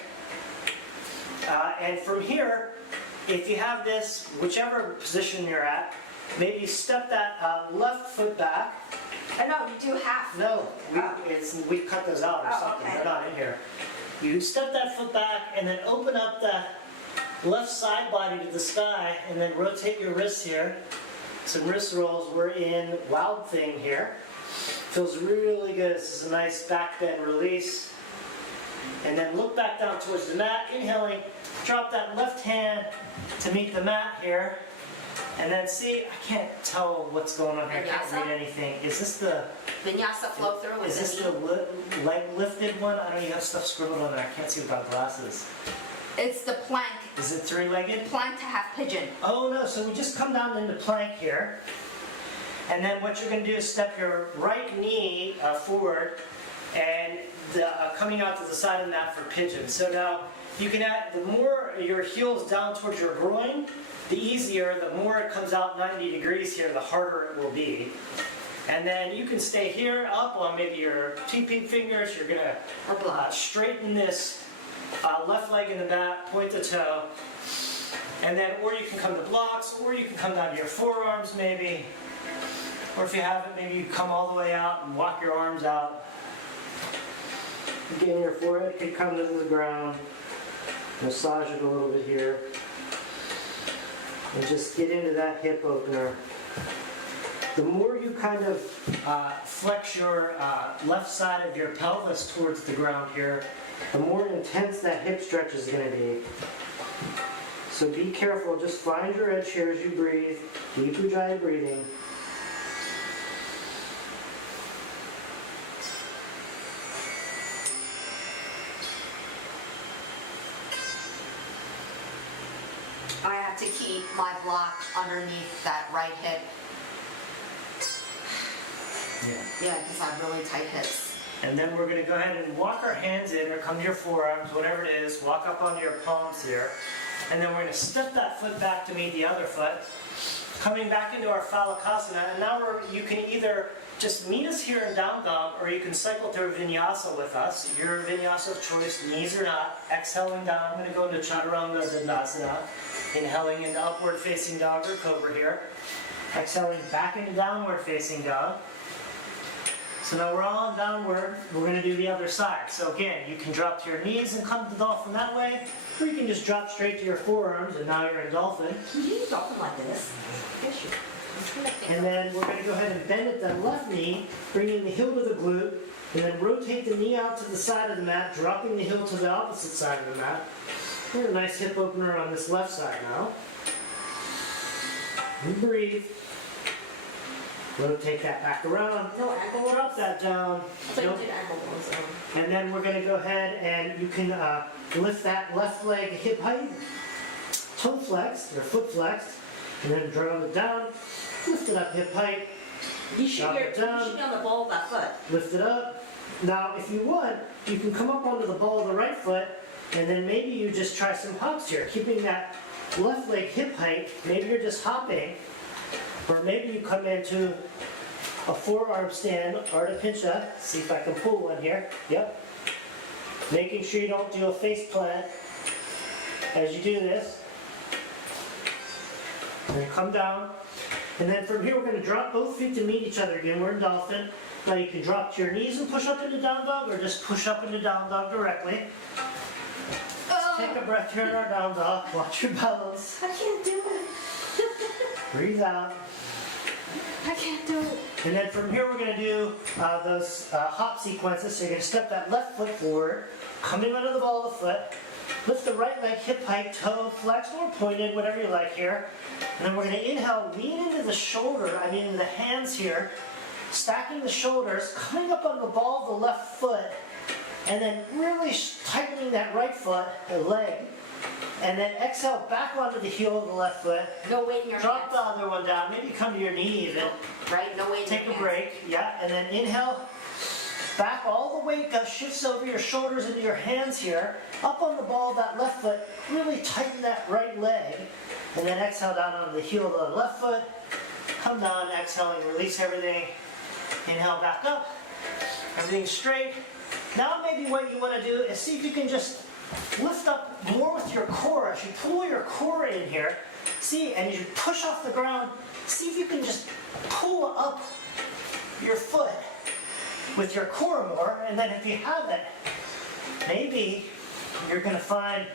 And from here, if you have this, whichever position you're at, maybe step that left foot back. I know, you do half. No, Oh. we cut those out or Oh, something, okay. they're not in here. You step that foot back and then open up that left side body to the sky and then rotate your wrists here. Some wrist rolls, we're in Wild Thing here. Feels really good, this is a nice back bend release. And then look back down towards the mat, inhaling, drop that left hand to meet the mat here. And then see, I can't tell what's going on here, I can't Vinyasa? read anything. Is this the... Vinyasa flow through Is this the leg lifted one? I don't even have stuff scribbled on there. I can't see without glasses. It's the plank. Is it three-legged? Plank to half pigeon. Oh no, so we just come down into plank here. And then what you're going to do is step your right knee forward and coming out to the side of the mat for pigeon. So now you can add, the more your heel's down towards your groin, the easier, the more it comes out 90 degrees here, the harder it will be. And then you can stay here up on maybe your TP fingers. You're going to straighten this left leg in the mat, point the toe. And then, or you can come to blocks, or you can come down to your forearms maybe. Or if you haven't, maybe you come all the way out and walk your arms out. Again, your forehead could come to the ground. Massage it a little bit here. And just get into that hip opener. The more you kind of flex your left side of your pelvis towards the ground here, the more intense that hip stretch is going to be. So be careful, just find your edge here as you breathe, deep Ujjayi breathing. I have to keep my block underneath that right hip. Yeah, because I have really tight hips. And then we're going to go ahead and walk our hands in, or come to your forearms, whatever it is, walk up onto your palms here. And then we're going to step that foot back to meet the other foot. Coming back into our Pandagusthasana, and now you can either just meet us here in down dog, or you can cycle through Vinyasa with us. Your Vinyasa of choice, knees or not. Exhaling down, I'm going to go into Chaturanga Dandasana. Inhaling into upward facing dog or cobra here. Exhaling back into downward facing dog. So now we're all on downward, we're going to do the other side. So again, you can drop to your knees and come to dolphin that way, or you can just drop straight to your forearms and now you're in dolphin. Can you do dolphin like this? Yes, you. And then we're going to go ahead and bend at that left knee, bringing the heel to the glute, and then rotate the knee out to the side of the mat, dropping the heel to the opposite side of the mat. Here's a nice hip opener on this left side now. And breathe. Rotate that back around. No ankle Drop that down. So you Nope. did ankle rolls. And then we're going to go ahead and you can lift that left leg hip height, toe flexed or foot flexed, and then drum it down, lift it up hip height, You should drop it be down, on the ball of that foot. lift it up. Now if you want, you can come up onto the ball of the right foot, and then maybe you just try some hops here, keeping that left leg hip height. Maybe you're just hopping, or maybe you come into a forearm stand, Ardha Pincha. See if I can pull one here. Yep. Making sure you don't do a face plant as you do this. And then come down. And then from here we're going to drop both feet to meet each other again. We're in dolphin. Now you can drop to your knees and push up into down dog, or just push up into down dog directly. Take a breath here in our down dog. Watch your bellows. I can't do it. Breathe out. I can't do it. And then from here we're going to do those hop sequences. So you're going to step that left foot forward, coming under the ball of the foot, lift the right leg hip height, toe flexed or pointed, whatever you like here. And then we're going to inhale, lean into the shoulder, into the hands here, stacking the shoulders, coming up on the ball of the left foot, and then really tightening that right foot, the leg. And then exhale back onto the heel of the left foot. No weight in your Drop hands. the other one down. Maybe come to your knee even. Right? No weight in Take your a hands. break. Yeah. And then inhale. Back all the weight shifts over your shoulders into your hands here. Up on the ball of that left foot. Really tighten that right leg. And then exhale down onto the heel of the left foot. Come down, exhaling, release everything. Inhale back up. Everything's straight. Now maybe what you want to do is see if you can just lift up more with your core. As you pull your core in here, see, and you push off the ground, see if you can just pull up your foot with your core more, and then if you haven't, maybe you're gonna find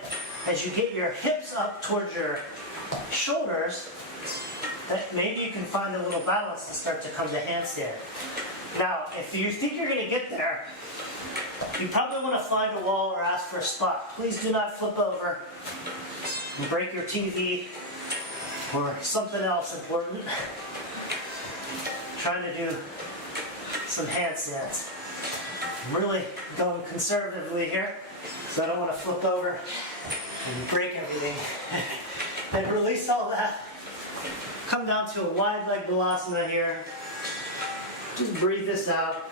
as you get your hips up towards your shoulders, that maybe you can find a little balance to start to come to handstand. Now, if you think you're gonna get there, you probably wanna find a wall or ask for a spot. Please do not flip over and break your TV or something else important. Trying to do some handstands. I'm really going conservatively here, so I don't want to flip over and break everything. And release all that. Come down to a wide leg balasana here. Just breathe this out.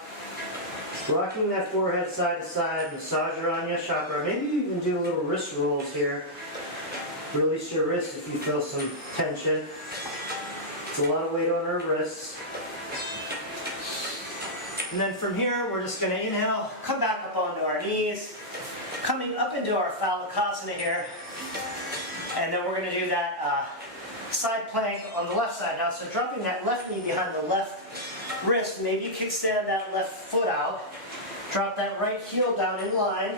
Rocking that forehead side to side, massage your Anya chakra. Maybe you can do a little wrist rolls here. Release your wrists if you feel some tension. It's a lot of weight on our wrists. And then from here, we're just going to inhale, come back up onto our knees, coming up into our Pandagusthasana here. And then we're going to do that side plank on the left side now. So dropping that left knee behind the left wrist, maybe kickstand that left foot out. Drop that right heel down in line.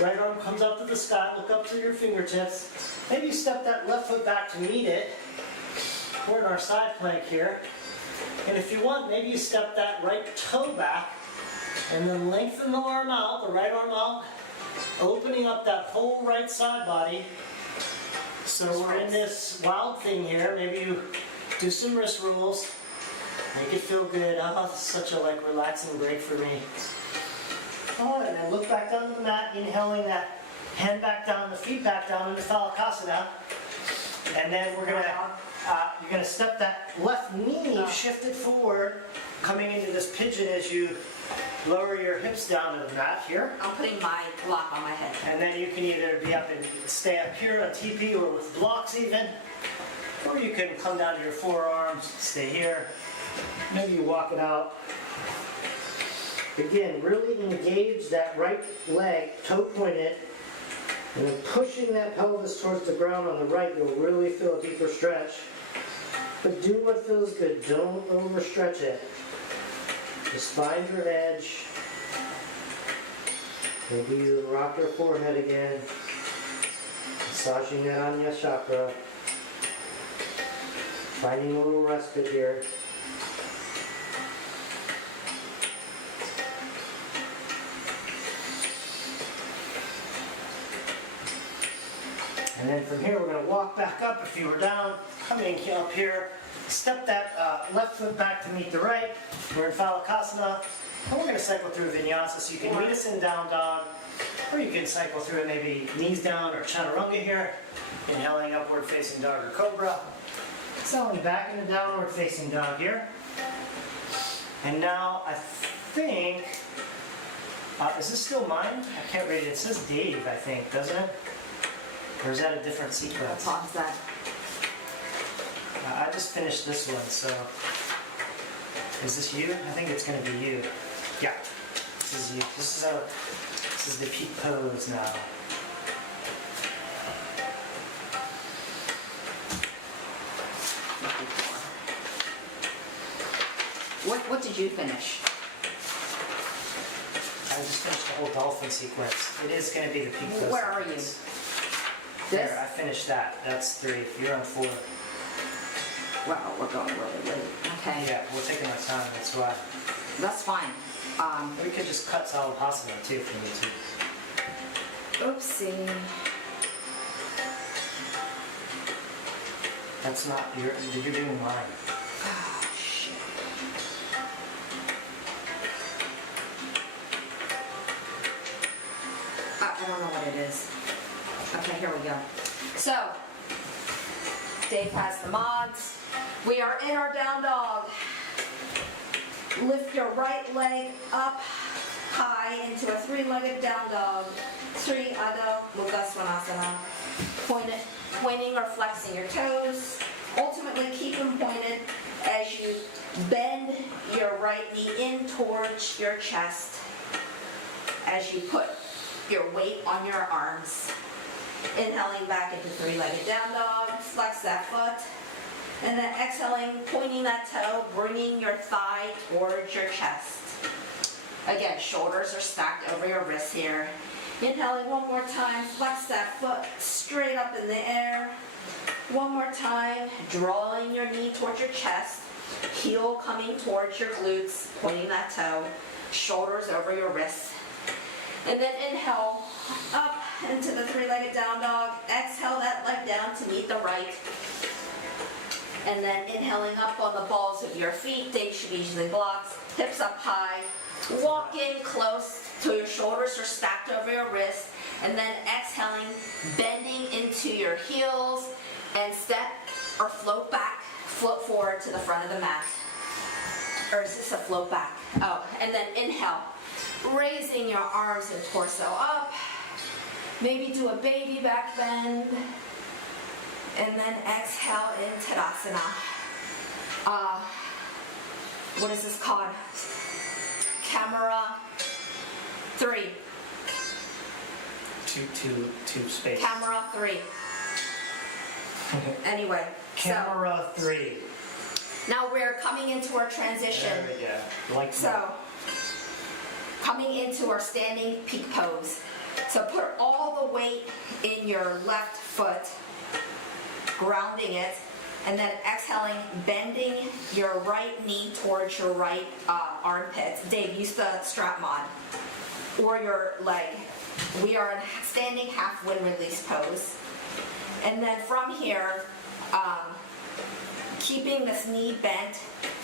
Right arm comes up to the sky, look up through your fingertips. Maybe step that left foot back to meet it. We're in our side plank here. And if you want, maybe you step that right toe back and then lengthen the arm out, the right arm out, opening up that whole right side body. So we're in this wild thing here. Maybe you do some wrist rolls, make it feel good. Oh, this is such a relaxing break for me. Oh, and then look back down to the mat, inhaling that hand back down, the feet back down into Pandagusthasana. And then we're gonna, you're gonna step that left knee, shift it forward, coming into this pigeon as you lower your hips down to the mat here. I'm putting my block on my head. And then you can either be up and stay up here on TP or with blocks even, or you can come down to your forearms, stay here. Maybe you walk it out. Again, really engage that right leg, toe pointed, and then pushing that pelvis towards the ground on the right, you'll really feel a deeper stretch. But do what feels good, don't overstretch it. Just find your edge. Maybe you rock your forehead again, massaging that Anya chakra, finding a little respite here. And then from here, we're going to walk back up. If you were down, coming up here, step that left foot back to meet the right. We're in Pandagusthasana, and we're going to cycle through Vinyasa. So you can meet us in down dog, or you can cycle through it maybe knees down or chaturanga here. Inhaling upward facing dog or cobra. Exhaling back into downward facing dog here. And now I think, is this still mine? I can't read it. It says Dave, I think, doesn't it? Or is that a different sequence? What is that? I just finished this one, so is this you? I think it's going to be you. Yeah, this is you. This is the peak pose now. What did you finish? I just finished the whole dolphin sequence. It is going to be the peak pose. Where are you? There, I finished that. That's 3. You're on 4. Wow, we're going really late. Okay. Yeah, we're taking our time. That's why. That's fine. We could just cut Pandagusthasana too if we need to. Oopsie. That's not you're doing mine. Oh, shit. I don't know what it is. Okay, here we go. So, Dave has the mods. We are in our down dog. Lift your right leg up high into a 3-legged down dog. Sri Adho Mukha Svanasana. Pointing or flexing your toes. Ultimately, keep them pointed as you bend your right knee in towards your chest as you put your weight on your arms. Inhaling back into three-legged down dog, flex that foot. And then exhaling, pointing that toe, bringing your thigh towards your chest. Again, shoulders are stacked over your wrists here. Inhaling one more time, flex that foot straight up in the air. One more time, drawing your knee towards your chest, heel coming towards your glutes, pointing that toe, shoulders over your wrists. And then inhale up into the three-legged down dog. Exhale that leg down to meet the right. And then inhaling up on the balls of your feet, they should be usually blocks, hips up high. Walk in close till your shoulders are stacked over your wrists. And then exhaling, bending into your heels and step or float back, float forward to the front of the mat. Or is this a float back? Oh, and then inhale, raising your arms and torso up. Maybe do a baby back bend. And then exhale in Tadasana. What is this called? Camera 3. Two space. Camera 3. Anyway, Camera 3. now we're coming into our transition. There we go. Like So, coming into our standing peak pose. So put all the weight in your left foot, grounding it, and then exhaling, bending your right knee towards your right armpit. Dave, use the strap mod. Or your leg. We are in standing half wind release pose. And then from here, keeping this knee bent,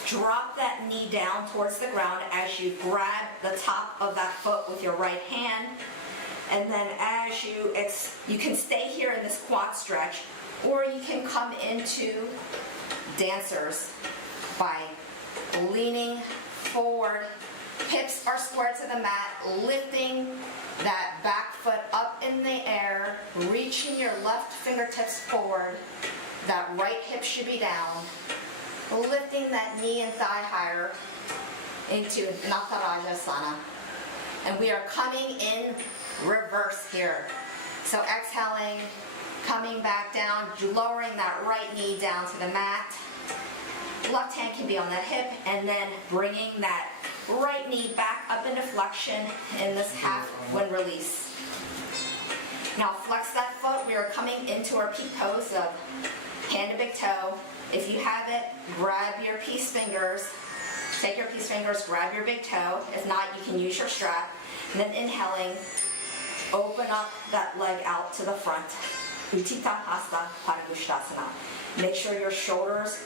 drop that knee down towards the ground as you grab the top of that foot with your right hand. And then as you can stay here in this quad stretch, or you can come into dancers by leaning forward. Hips are square to the mat, lifting that back foot up in the air, reaching your left fingertips forward. That right hip should be down. Lifting that knee and thigh higher into Pandagusthasana. And we are coming in reverse here. So exhaling, coming back down, lowering that right knee down to the mat. Left hand can be on that hip, and then bringing that right knee back up into flexion in this half wind release. Now flex that foot. We are coming into our peak pose of hand to big toe. If you have it, grab your peace fingers. Take your peace fingers, grab your big toe. If not, you can use your strap. And then inhaling, open up that leg out to the front. Utthita, Hasta, Pandagusthasana. Make sure your shoulders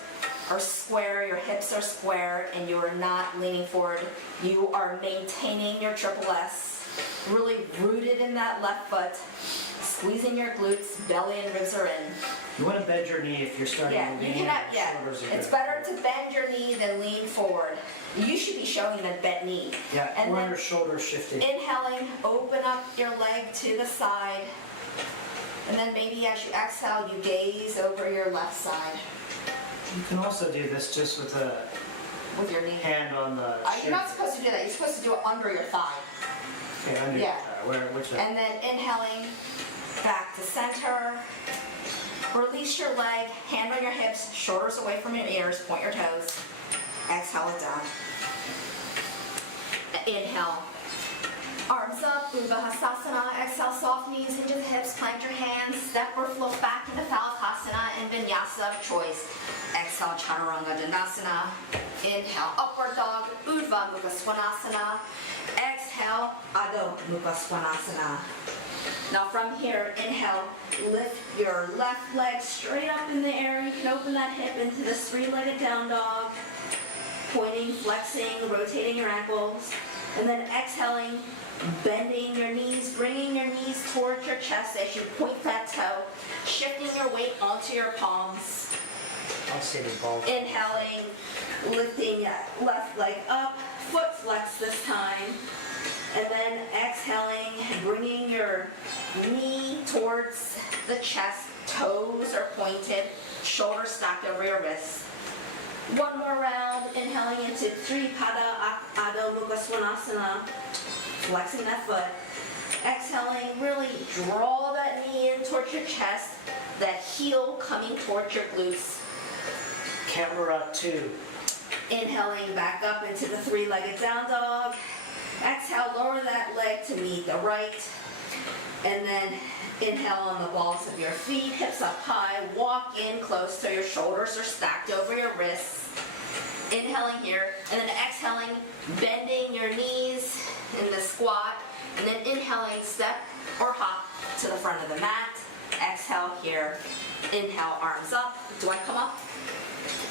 are square, your hips are square, and you are not leaning forward. You are maintaining your triple S, really rooted in that left foot, squeezing your glutes, belly and ribs are in. You want to bend your knee if you're starting to lean. Shoulders are It's good. better to bend your knee than lean forward. You should be showing a bent knee. Yeah, And or then your shoulders shifting. inhaling, open up your leg to the side. And then maybe as you exhale, you gaze over your left side You can also do this just with a with your knee. hand on the You're not supposed to do that. You're supposed to do it under your thigh. Okay, under Yeah. which way? And then inhaling, back to center. Release your leg, hand on your hips, shoulders away from your ears, point your toes. Exhale it down. Inhale. Arms up, Pandagusthasana. Exhale, soft knees into the hips, plant your hands, step or float back into Pandagusthasana and Vinyasa of choice. Exhale, Chaturanga Dandasana. Inhale, upward dog, Urdhva Mukha Svanasana. Exhale, Adho Mukha Svanasana. Now from here, inhale, lift your left leg straight up in the air. You can open that hip into this three-legged down dog. Pointing, flexing, rotating your ankles. And then exhaling, bending your knees, bringing your knees towards your chest as you point that toe. Shifting your weight onto your palms. I'll see the ball. Inhaling, lifting left leg up, foot flex this time. And then exhaling, bringing your knee towards the chest, toes are pointed, shoulders stacked over your wrists. One more round, inhaling into Tripada Adho Mukha Svanasana, flexing that foot. Exhaling, really draw that knee knee in towards your chest, that heel coming towards your glutes. Camera 2. Inhaling back up into the three-legged down dog. Exhale, lower that leg to meet the right. And then inhale on the balls of your feet, hips up high. Walk in close so your shoulders are stacked over your wrists. Inhaling here, and then exhaling, bending your knees in the squat. And then inhaling, step or hop to the front of the mat. Exhale here. Inhale, arms up. Do I come up?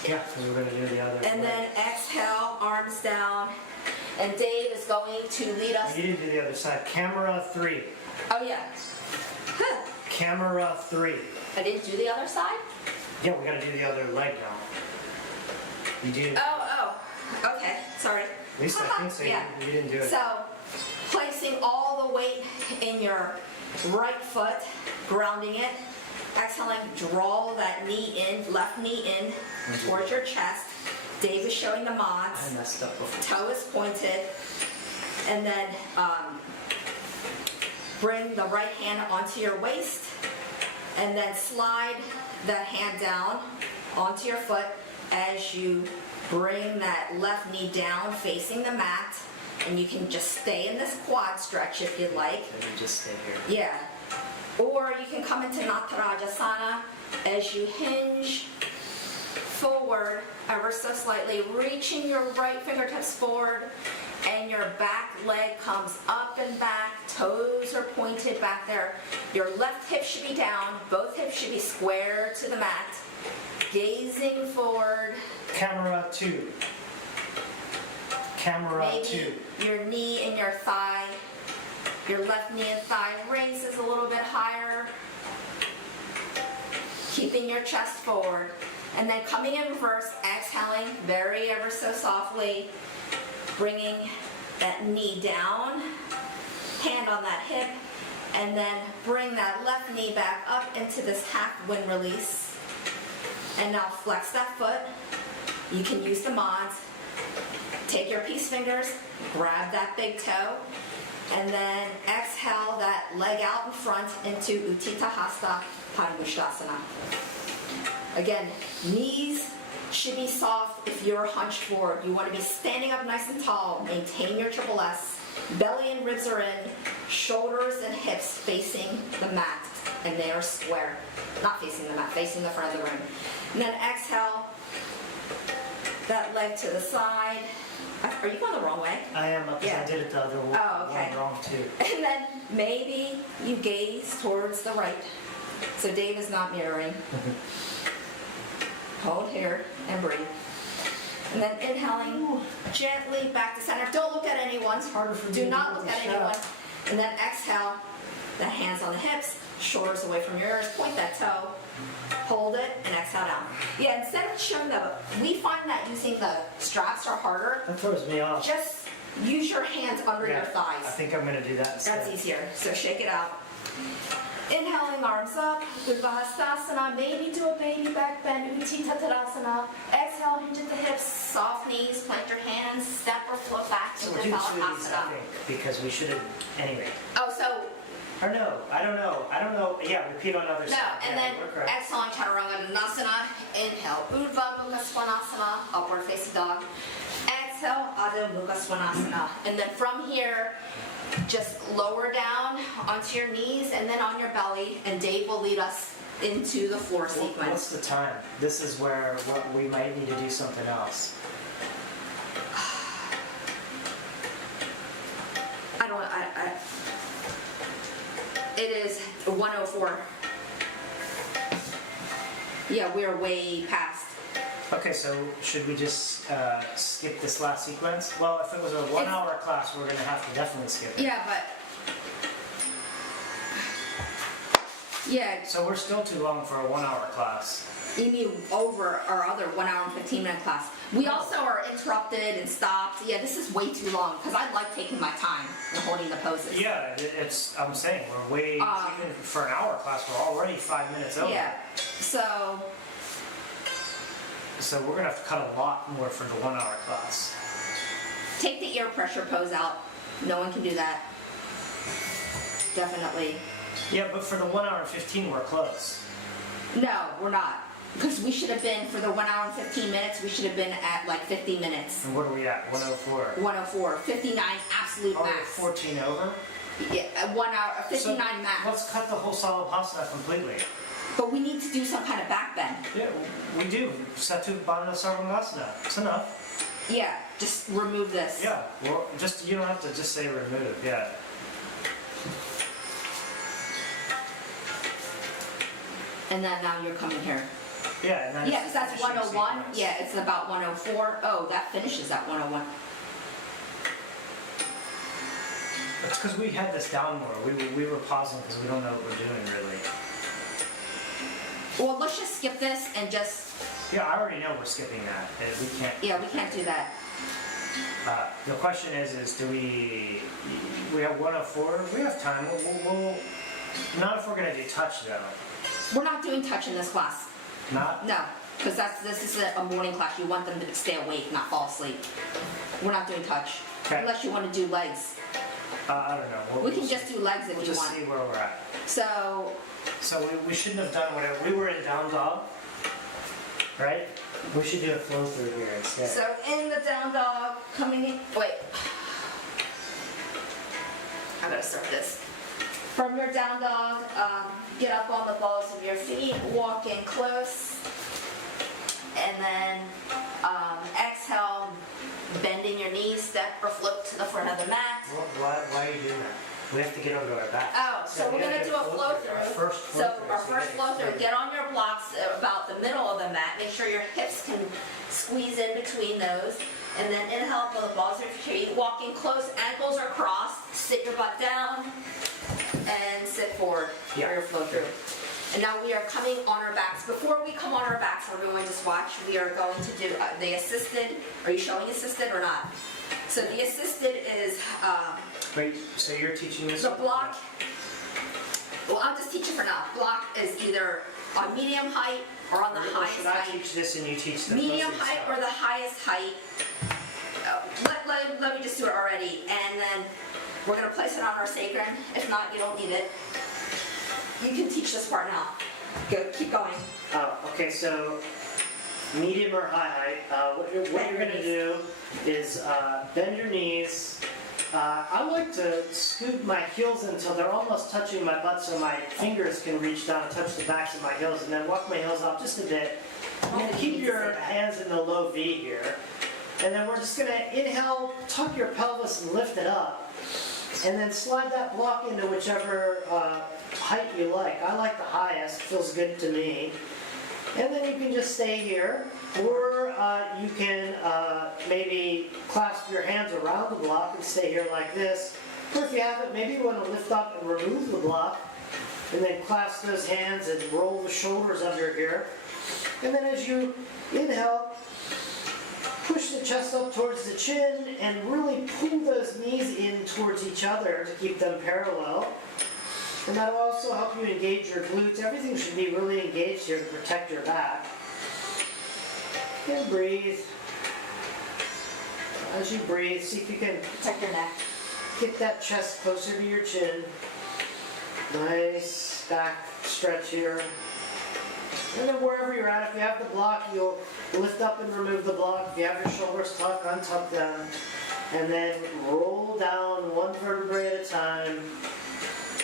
Yeah, because we're going to do the other. And then exhale, arms down. And Dave is going to lead us. You didn't do the other side. Camera 3. Oh, yeah. Huh. Camera 3. I didn't do the other side? Yeah, we got to do the other leg now. You do. Oh. Okay. Sorry. At least I think so. Yeah. You didn't do it. So, placing all the weight in your right foot, grounding it. Exhaling, draw that knee in, left knee in towards your chest. Dave is showing the mods. I messed up before. Toe is pointed. And then bring the right hand onto your waist. And then slide that hand down onto your foot as you bring that left knee down facing the mat. And you can just stay in this quad stretch if you'd like. Maybe just stay here. Yeah. Or you can come into Pandagusthasana as you hinge forward ever so slightly, reaching your right fingertips forward, and your back leg comes up and back, toes are pointed back there. Your left hip should be down, both hips should be square to the mat, gazing forward. Camera 2. Camera 2. Maybe your knee and your thigh. Your left knee and thigh raises a little bit higher. Keeping your chest forward. And then coming in reverse, exhaling very ever so softly. Bringing that knee down. Hand on that hip. And then bring that left knee back up into this half wind release. And now flex that foot. You can use the mods. Take your peace fingers. Grab that big toe. And then exhale that leg out in front into Utthita, Hasta, Pandagusthasana. Again, knees should be soft if you're hunched forward. You want to be standing up nice and tall. Maintain your triple S. Belly and ribs are in. Shoulders and hips facing the mat. And they are square. Not facing the mat, facing the front of the room. And then exhale that leg to the side. Are you going the wrong way? I am, because Yeah. I did it the other one. Oh, okay. One wrong too. And then maybe you gaze towards the right. So Dave is not mirroring. Hold here and breathe. And then inhaling gently back to center. Don't look at anyone. It's harder for me Do to not do look the at shot. anyone. And then exhale. The hands on the hips, shoulders away from your ears. Point that toe. Hold it and exhale down. Yeah, instead of showing we find that using the straps are harder. That throws me off. Just use your hands under your thighs. I think I'm going to do that instead. That's easier. So shake it out. Inhaling, arms up. Pandagusthasana. Maybe do a baby back bend. Utthita. Exhale, hinge at the hips. Soft knees. Plant your hands. Step or float back So into we're doing 2 of these, I Pandagusthasana. think, because we should have, anyway. Oh, so Or no, I don't know. Yeah, repeat on the other no, side. and Yeah, then we're correct. exhaling Chaturanga. Inhale, Urdhva Mukha Svanasana, upward facing dog. Exhale, Adho Mukha Svanasana. And then from here, just lower down onto your knees and then on your belly, and Dave will lead us into the floor What's sequence. the time? This is where we might need to do something else. It is 1:04. Yeah, we're way past. Okay, so should we just skip this last sequence? Well, if it was a 1 hour class, we're going to have to definitely skip it. Yeah, but yeah, So we're still too long for a 1 hour class. you mean over our other 1 hour and 15-minute class. We also are interrupted and stopped. Yeah, this is way too long because I like taking my time and holding the poses. Yeah, I'm saying we're way, even for an hour class, we're already 5 minutes over. Yeah, so So we're going to have to cut a lot more for the 1 hour class. take the ear pressure pose out. No one can do that. Definitely. Yeah, but for the 1 hour and 15, we're close. No, we're not. Because we should have been, for the 1 hour and 15 minutes, we should have been at like 50 minutes. And what are we at? 104. 104, 59 absolute Oh, we're max. 14 over? Yeah, 1 hour, 59 So max. let's cut the whole Salabhasana completely. But we need to do some kind of back bend. Yeah, we do. Satu Bandha Sarvangasana. It's enough. Yeah, just remove this. Yeah, well, just you don't have to just say remove. Yeah. And then now you're coming here. Yeah, and then Yeah, because that's finishing 101. sequence. Yeah, it's about 104. Oh, that finishes at 101. It's because we had this down more. We were pausing because we don't know what we're doing really. Well, let's just skip this and just, Yeah, I already know we're skipping that. We can't. yeah, we can't do that. The question is do we have 104? We have time. We'll not if we're gonna do touch though. We're not doing touch in this class. Not. No, because this is a morning class. You want them to stay awake, not fall asleep. We're not doing touch. Okay. Unless you want to do legs. I don't know. We can just do legs if We'll you just want. see where we're at. So, So we shouldn't have done whatever. We were in down dog, right? We should do a flow through here instead. so in the down dog, coming in, wait. I gotta start this. From your down dog, get up on the balls of your feet, walk in close, and then exhale, bending your knees, step or float to the front of the mat. Why are you doing that? We have to get onto our back. Oh, so we're gonna do a flow through. Our first flow So through. our first flow through, get on your blocks about the middle of the mat. Make sure your hips can squeeze in between those. And then inhale for the balls of your feet. Walking close, ankles are crossed. Sit your butt down and sit forward for Yeah. your flow through. And now we are coming on our backs. Before we come on our backs, everyone just watch. We are going to do the assisted. Are you showing assisted or not? So the assisted is Wait, so you're teaching this? the block. Well, I'll just teach it for now. Block is either on medium height or on the Or highest should I height. teach this and you teach the Medium closest height stuff? or the highest height. Let me just do it already. And then we're going to place it on our sacrum. If not, you don't need it. You can teach this part now. Go, keep going. Oh, okay, so medium or high height. What you're going to do is bend your knees. I like to scoop my heels until they're almost touching my butt so my fingers can reach down and touch the backs of my heels and then walk my heels up just a bit. And then keep your hands in the low V here. And then we're just going to inhale, tuck your pelvis and lift it up. And then slide that block into whichever height you like. I like the highest, feels good to me. And then you can just stay here, or you can maybe clasp your hands around the block and stay here like this. Or if you haven't, maybe you want to lift up and remove the block, and then clasp those hands and roll the shoulders under here. And then as you inhale, push the chest up towards the chin and really pull those knees in towards each other to keep them parallel. And that'll also help you engage your glutes. Everything should be really engaged here to protect your back. And breathe. As you breathe, see if you can Protect your neck. get that chest closer to your chin. Nice back stretch here. And then wherever you're at, if you have the block, you'll lift up and remove the block. If you have your shoulders tucked, untuck them. And then roll down one vertebrae at a time.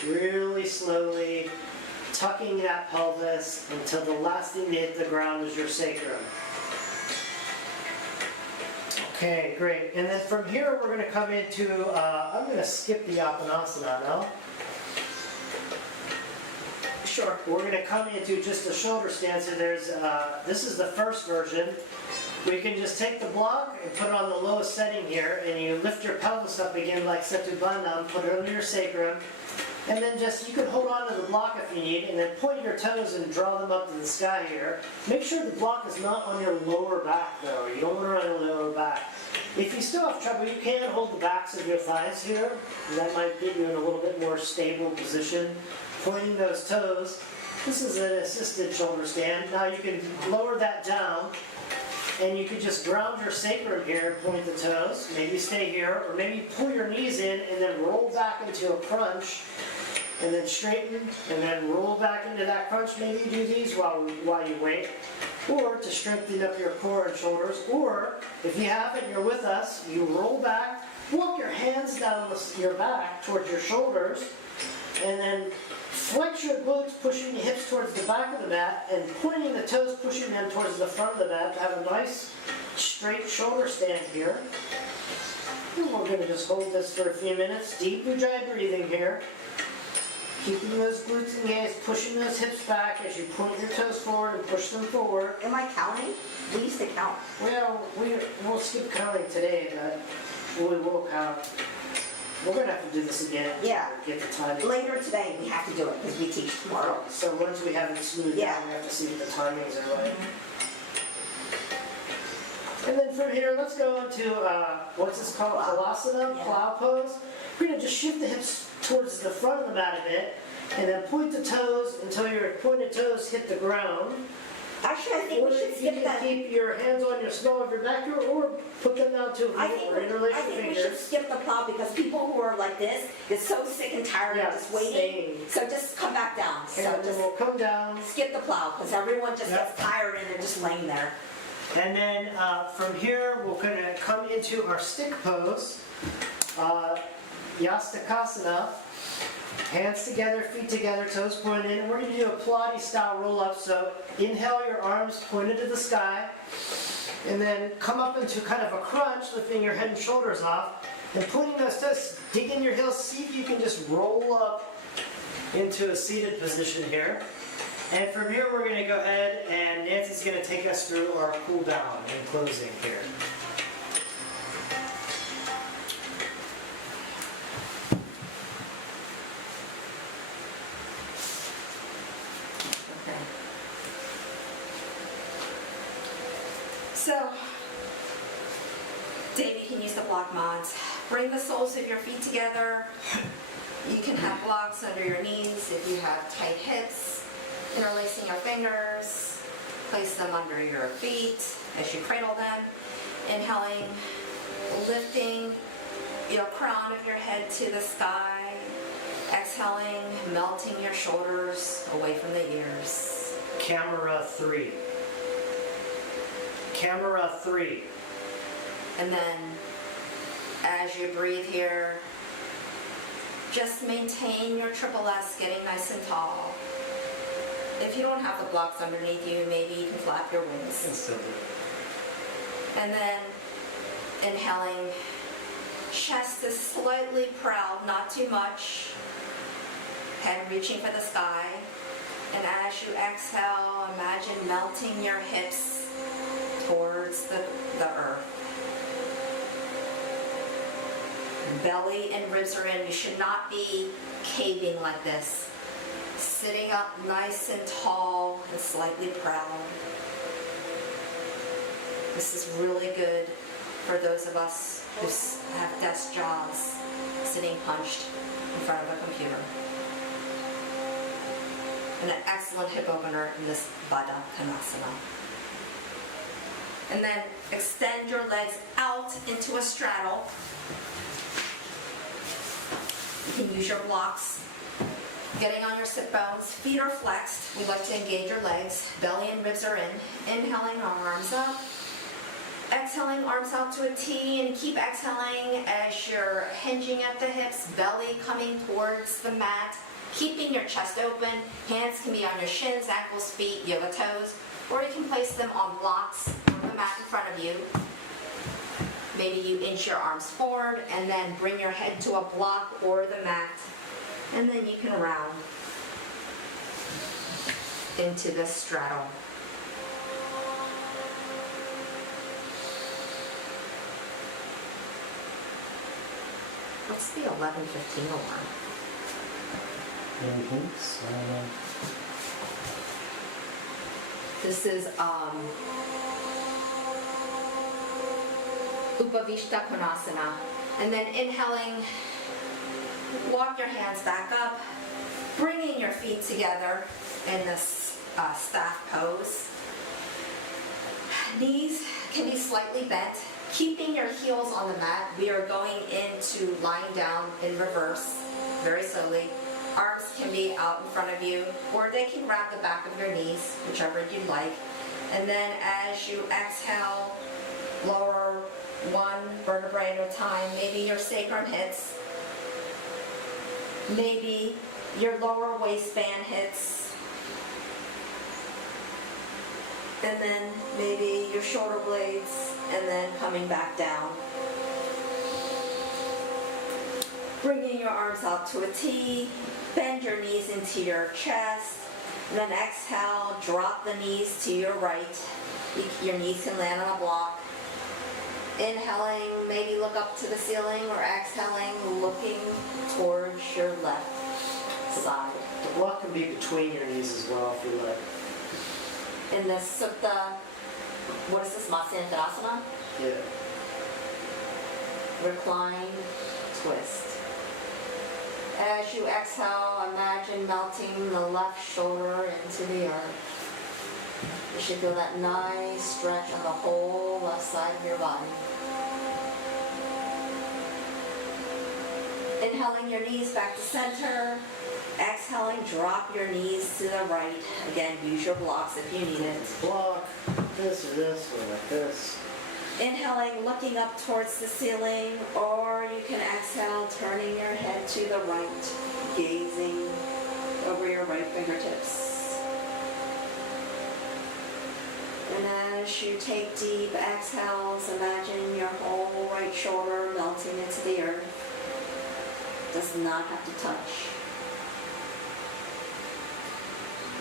Really slowly, tucking that pelvis until the last thing to hit the ground is your sacrum. Okay, great. And then from here we're going to come into, I'm going to skip the Apanasana now. Sure. We're going to come into just a shoulder stance. And this is the first version. We can just take the block and put it on the lowest setting here, and you lift your pelvis up again like Setu Bandham, put it under your sacrum. And then you can hold on to the block if you need, and then point your toes and draw them up to the sky here. Make sure the block is not on your lower back though. You don't want it on your lower back. If you still have trouble, you can hold the backs of your thighs here. And that might get you in a little bit more stable position. Pointing those toes. This is an assisted shoulder stand. Now you can lower that down, and you can just ground your sacrum here and point the toes. Maybe stay here, or maybe pull your knees in and then roll back into a crunch. and then straighten, and then roll back into that crunch. Maybe you do these while you wait, or to strengthen up your core and shoulders, or if you haven't, you're with us, you roll back, walk your hands down your back towards your shoulders, and then flex your glutes, pushing the hips towards the back of the mat, and pointing the toes, pushing them towards the front of the mat to have a nice straight shoulder stand here. And we're going to just hold this for a few minutes. Deep Ujjayi breathing here. Keeping those glutes engaged, pushing those hips back as you point your toes forward and push them forward. Am I counting? We used to count. Well, we'll skip counting today, but we will count. We're going to have to do this again. Yeah. To get the timing. Later today, we have to do it because we teach tomorrow. So once we have it smoothed Yeah. out, we have to see if the timings are right. And then from here, let's go into, what's this called? Halasana, Yeah. plow pose. We're going to just shift the hips towards the front of the mat a bit, and then point the toes until your pointed toes hit the ground. Actually, I think Or we should you skip can that. keep your hands on your small of your back here, or put them down to a I heel, think, or interlace I your think we should fingers. skip the plow because people who are like this get so sick and tired Yeah, of just waiting. staying. So just come back down. So And then just we'll come down. skip the plow because everyone just Yep. gets tired and they're just laying there. And then from here, we're going to come into our stick pose, Utthita. Hands together, feet together, toes pointed in. And we're going to do a Pilates style roll up. So inhale, your arms pointed to the sky. And then come up into kind of a crunch, lifting your head and shoulders off. And pointing those toes, dig in your heels, see if you can just roll up into a seated position here. And from here, we're going to go ahead and Nancy's going to take us through our cool down and closing here. Okay. So, Dave, you can use the block mods. Bring the soles of your feet together. You can have blocks under your knees if you have tight hips. Interlacing your fingers. Place them under your feet as you cradle them. Inhaling, lifting your crown of your head to the sky. Exhaling, melting your shoulders away from the ears. Camera 3. Camera 3. And then, as you breathe here, just maintain your triple S, getting nice and tall. If you don't have the blocks underneath you, maybe you can flap your wings. And still do And then, inhaling, chest is slightly proud, not too much. Head reaching for the sky. And as you exhale, imagine melting your hips towards the earth. Belly and ribs are in. You should not be caving like this. Sitting up nice and tall and slightly proud. This is really good for those of us who have desk jobs, sitting hunched in front of a computer. And an excellent hip opener in this Pandagusthasana. And then extend your legs out into a straddle. You can use your blocks. Getting on your sit bones, feet are flexed. We like to engage your legs. Belly and ribs are in. Inhaling, arms up. Exhaling, arms out to a T, and keep exhaling as you're hinging at the hips, belly coming towards the mat, keeping your chest open. Hands can be on your shins, ankles, feet, yoga toes, or you can place them on blocks on the mat in front of you. Maybe you inch your arms forward and then bring your head to a block or the mat, and then you can round into the straddle. What's the 11:15 alarm? This is Utthita. And then inhaling, walk your hands back up, bringing your feet together in this staff pose. Knees can be slightly bent. Keeping your heels on the mat, we are going into lying down in reverse, very slowly. Arms can be out in front of you, or they can grab the back of your knees, whichever you'd like. And then as you exhale, lower one vertebrae at a time. Maybe your sacrum hits. Maybe your lower waistband hits. And then maybe your shoulder blades, and then coming back down. Bringing your arms out to a T, bend your knees into your chest, and then exhale, drop the knees to your right. Your knees can land on a block. Inhaling, maybe look up to the ceiling, or exhaling, looking towards your left side. The block can be between your knees as well if you like. In the Sutta, what is this, Pandagusthasana? Yeah. Recline, twist. As you exhale, imagine melting the left shoulder into the earth. You should feel that nice stretch on the whole left side of your body. Inhaling your knees back to center. Exhaling, drop your knees to the right. Again, use your blocks if you need it. Block, this or this, or like this. Inhaling, looking up towards the ceiling, or you can exhale, turning your head to the right, gazing over your right fingertips. And as you take deep exhales, imagine your whole right shoulder melting into the earth. Does not have to touch.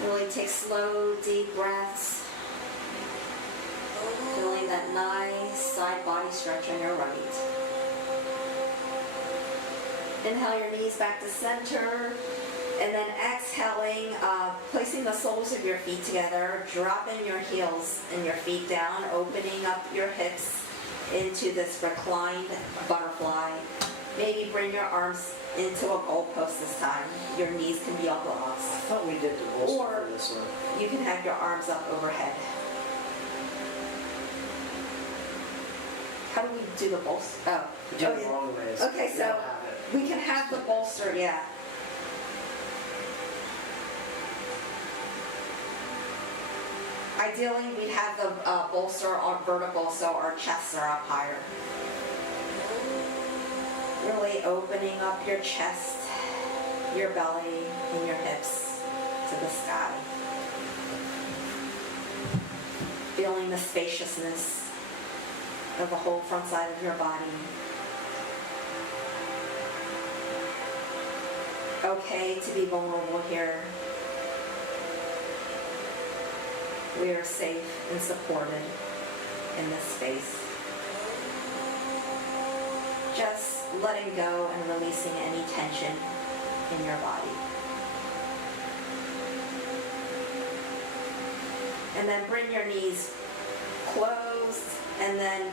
Really take slow, deep breaths. Feeling that nice side body stretch on your right. Inhale your knees back to center. And then exhaling, placing the soles of your feet together, dropping your heels and your feet down, opening up your hips into this reclined butterfly. Maybe bring your arms into a goalpost this time. Your knees can be on blocks. I thought we did the bolster Or for this one. you can have your arms up overhead. How do we do the bolster? Oh, We did it yeah. wrong ways. Okay, We so don't have it. we can have the bolster, yeah. Ideally, we'd have the bolster on vertical so our chests are up higher. Really opening up your chest, your belly, and your hips to the sky. Feeling the spaciousness of the whole front side of your body. Okay to be vulnerable here. We are safe and supported in this space. Just letting go and releasing any tension in your body. And then bring your knees closed, and then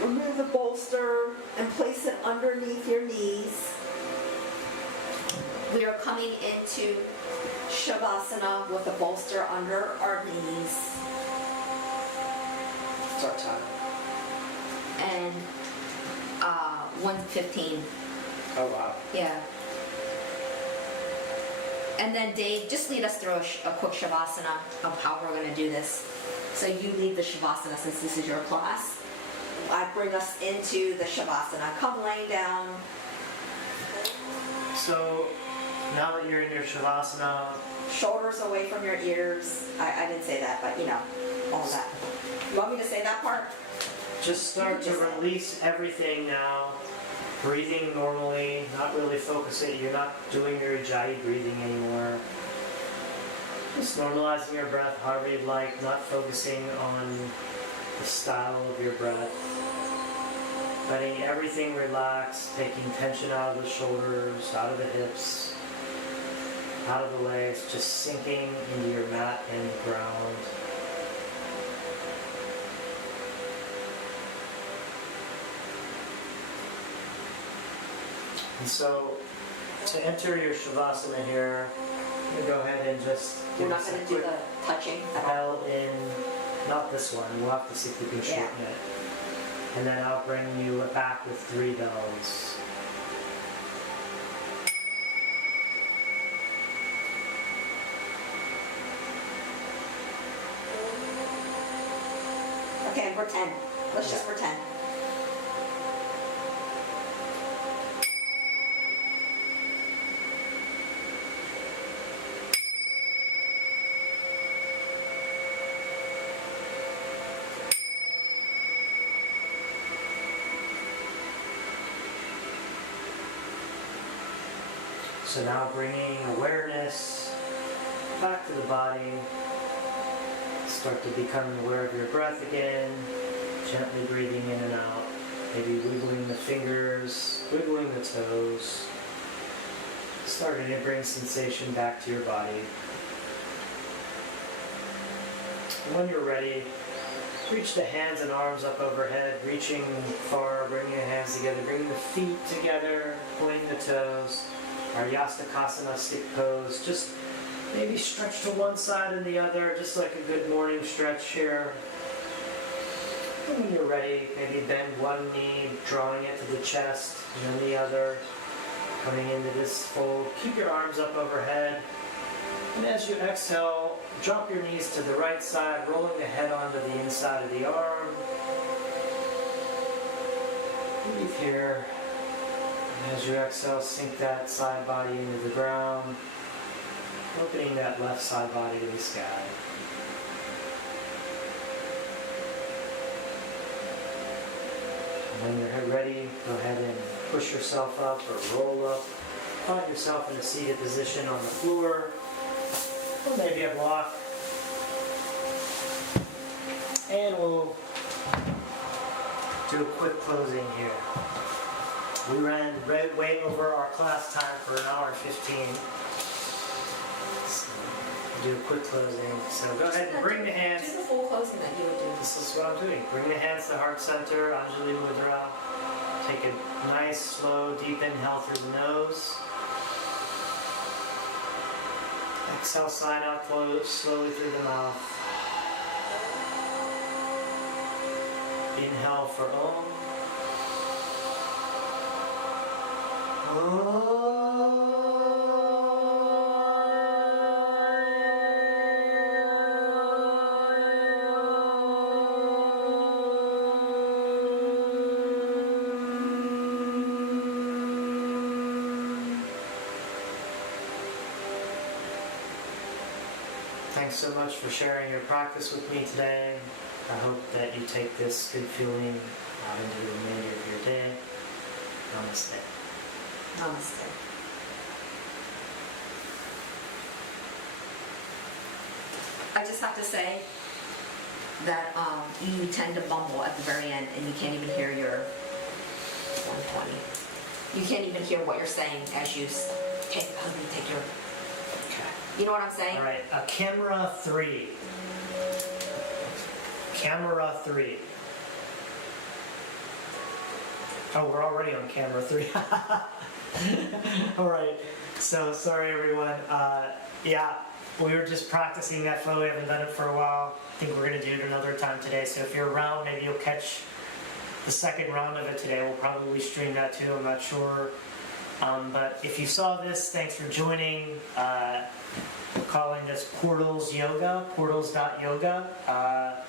remove the bolster and place it underneath your knees. We are coming into Shavasana with the bolster under our knees. It's our time. And 1:15. Oh, wow. Yeah. And then Dave, just lead us through a quick Shavasana of how we're going to do this. So you lead the Shavasana since this is your class. I bring us into the Shavasana. Come laying down. So, now that you're in your Shavasana, Shoulders away from your ears. I didn't say that, but you know, all of that. You want me to say that part? just start to release everything now. Breathing normally, not really focusing. You're not doing your Ujjayi breathing anymore. Just normalizing your breath however you'd like, not focusing on the style of your breath. Letting everything relax, taking tension out of the shoulders, out of the hips, out of the legs, just sinking into your mat and ground. And so, to enter your Shavasana here, you go ahead and just You're give not us a going to do quick the touching at all. L in, not this one, we'll have to see if we can shorten it. And then I'll bring you back with 3 bells. pretend. Let's just pretend. So now bringing awareness back to the body. Start to become aware of your breath again. Gently breathing in and out. Maybe wiggling the fingers, wiggling the toes. Starting to bring sensation back to your body. And when you're ready, reach the hands and arms up overhead, reaching far, bringing the hands together, bringing the feet together, pointing the toes. Our Hasta stick pose, just maybe stretch to one side and the other, just like a good morning stretch here. And when you're ready, maybe bend one knee, drawing it to the chest, and then the other, coming into this fold. Keep your arms up overhead. And as you exhale, drop your knees to the right side, rolling the head onto the inside of the arm. Breathe here. As you exhale, sink that side body into the ground, opening that left side body to the sky. And when you're ready, go ahead and push yourself up or roll up. Find yourself in a seated position on the floor, or maybe a block. And we'll do a quick closing here. We ran way over our class time for an hour and 15. So, do a quick closing. So go ahead and bring the hands. Do the full closing that you would do. This is what I'm doing. Bring the hands to heart center, Anjali Mudra. Take a nice, slow, deep inhale through the nose. Exhale, sign out slowly through the mouth. Inhale for Om. Thanks so much for sharing your practice with me today. I hope that you take this good feeling into the remainder of your day. Namaste. Namaste. I just have to say that you tend to mumble at the very end and you can't even hear your 120. You can't even hear what you're saying as you take your... Okay. You know what I'm saying? All right. Camera 3. Camera 3. Oh, we're already on camera 3. All right. So sorry, everyone. Yeah, we were just practicing that flow. We haven't done it for a while. I think we're going to do it another time today. So if you're around, maybe you'll catch the second round of it today. We'll probably stream that too. I'm not sure. But if you saw this, thanks for joining. We're calling this Portals Yoga, portals.yoga.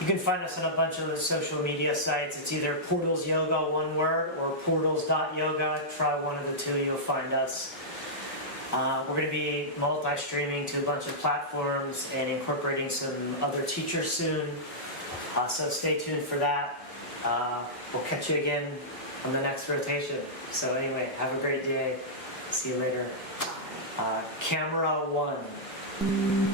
You can find us on a bunch of the social media sites. It's either Portals Yoga, one word, or portals.yoga. Try one of the two, you'll find us. We're going to be multi-streaming to a bunch of platforms and incorporating some other teachers soon. So stay tuned for that. We'll catch you again on the next rotation. So anyway, have a great day. See you later. Camera 1.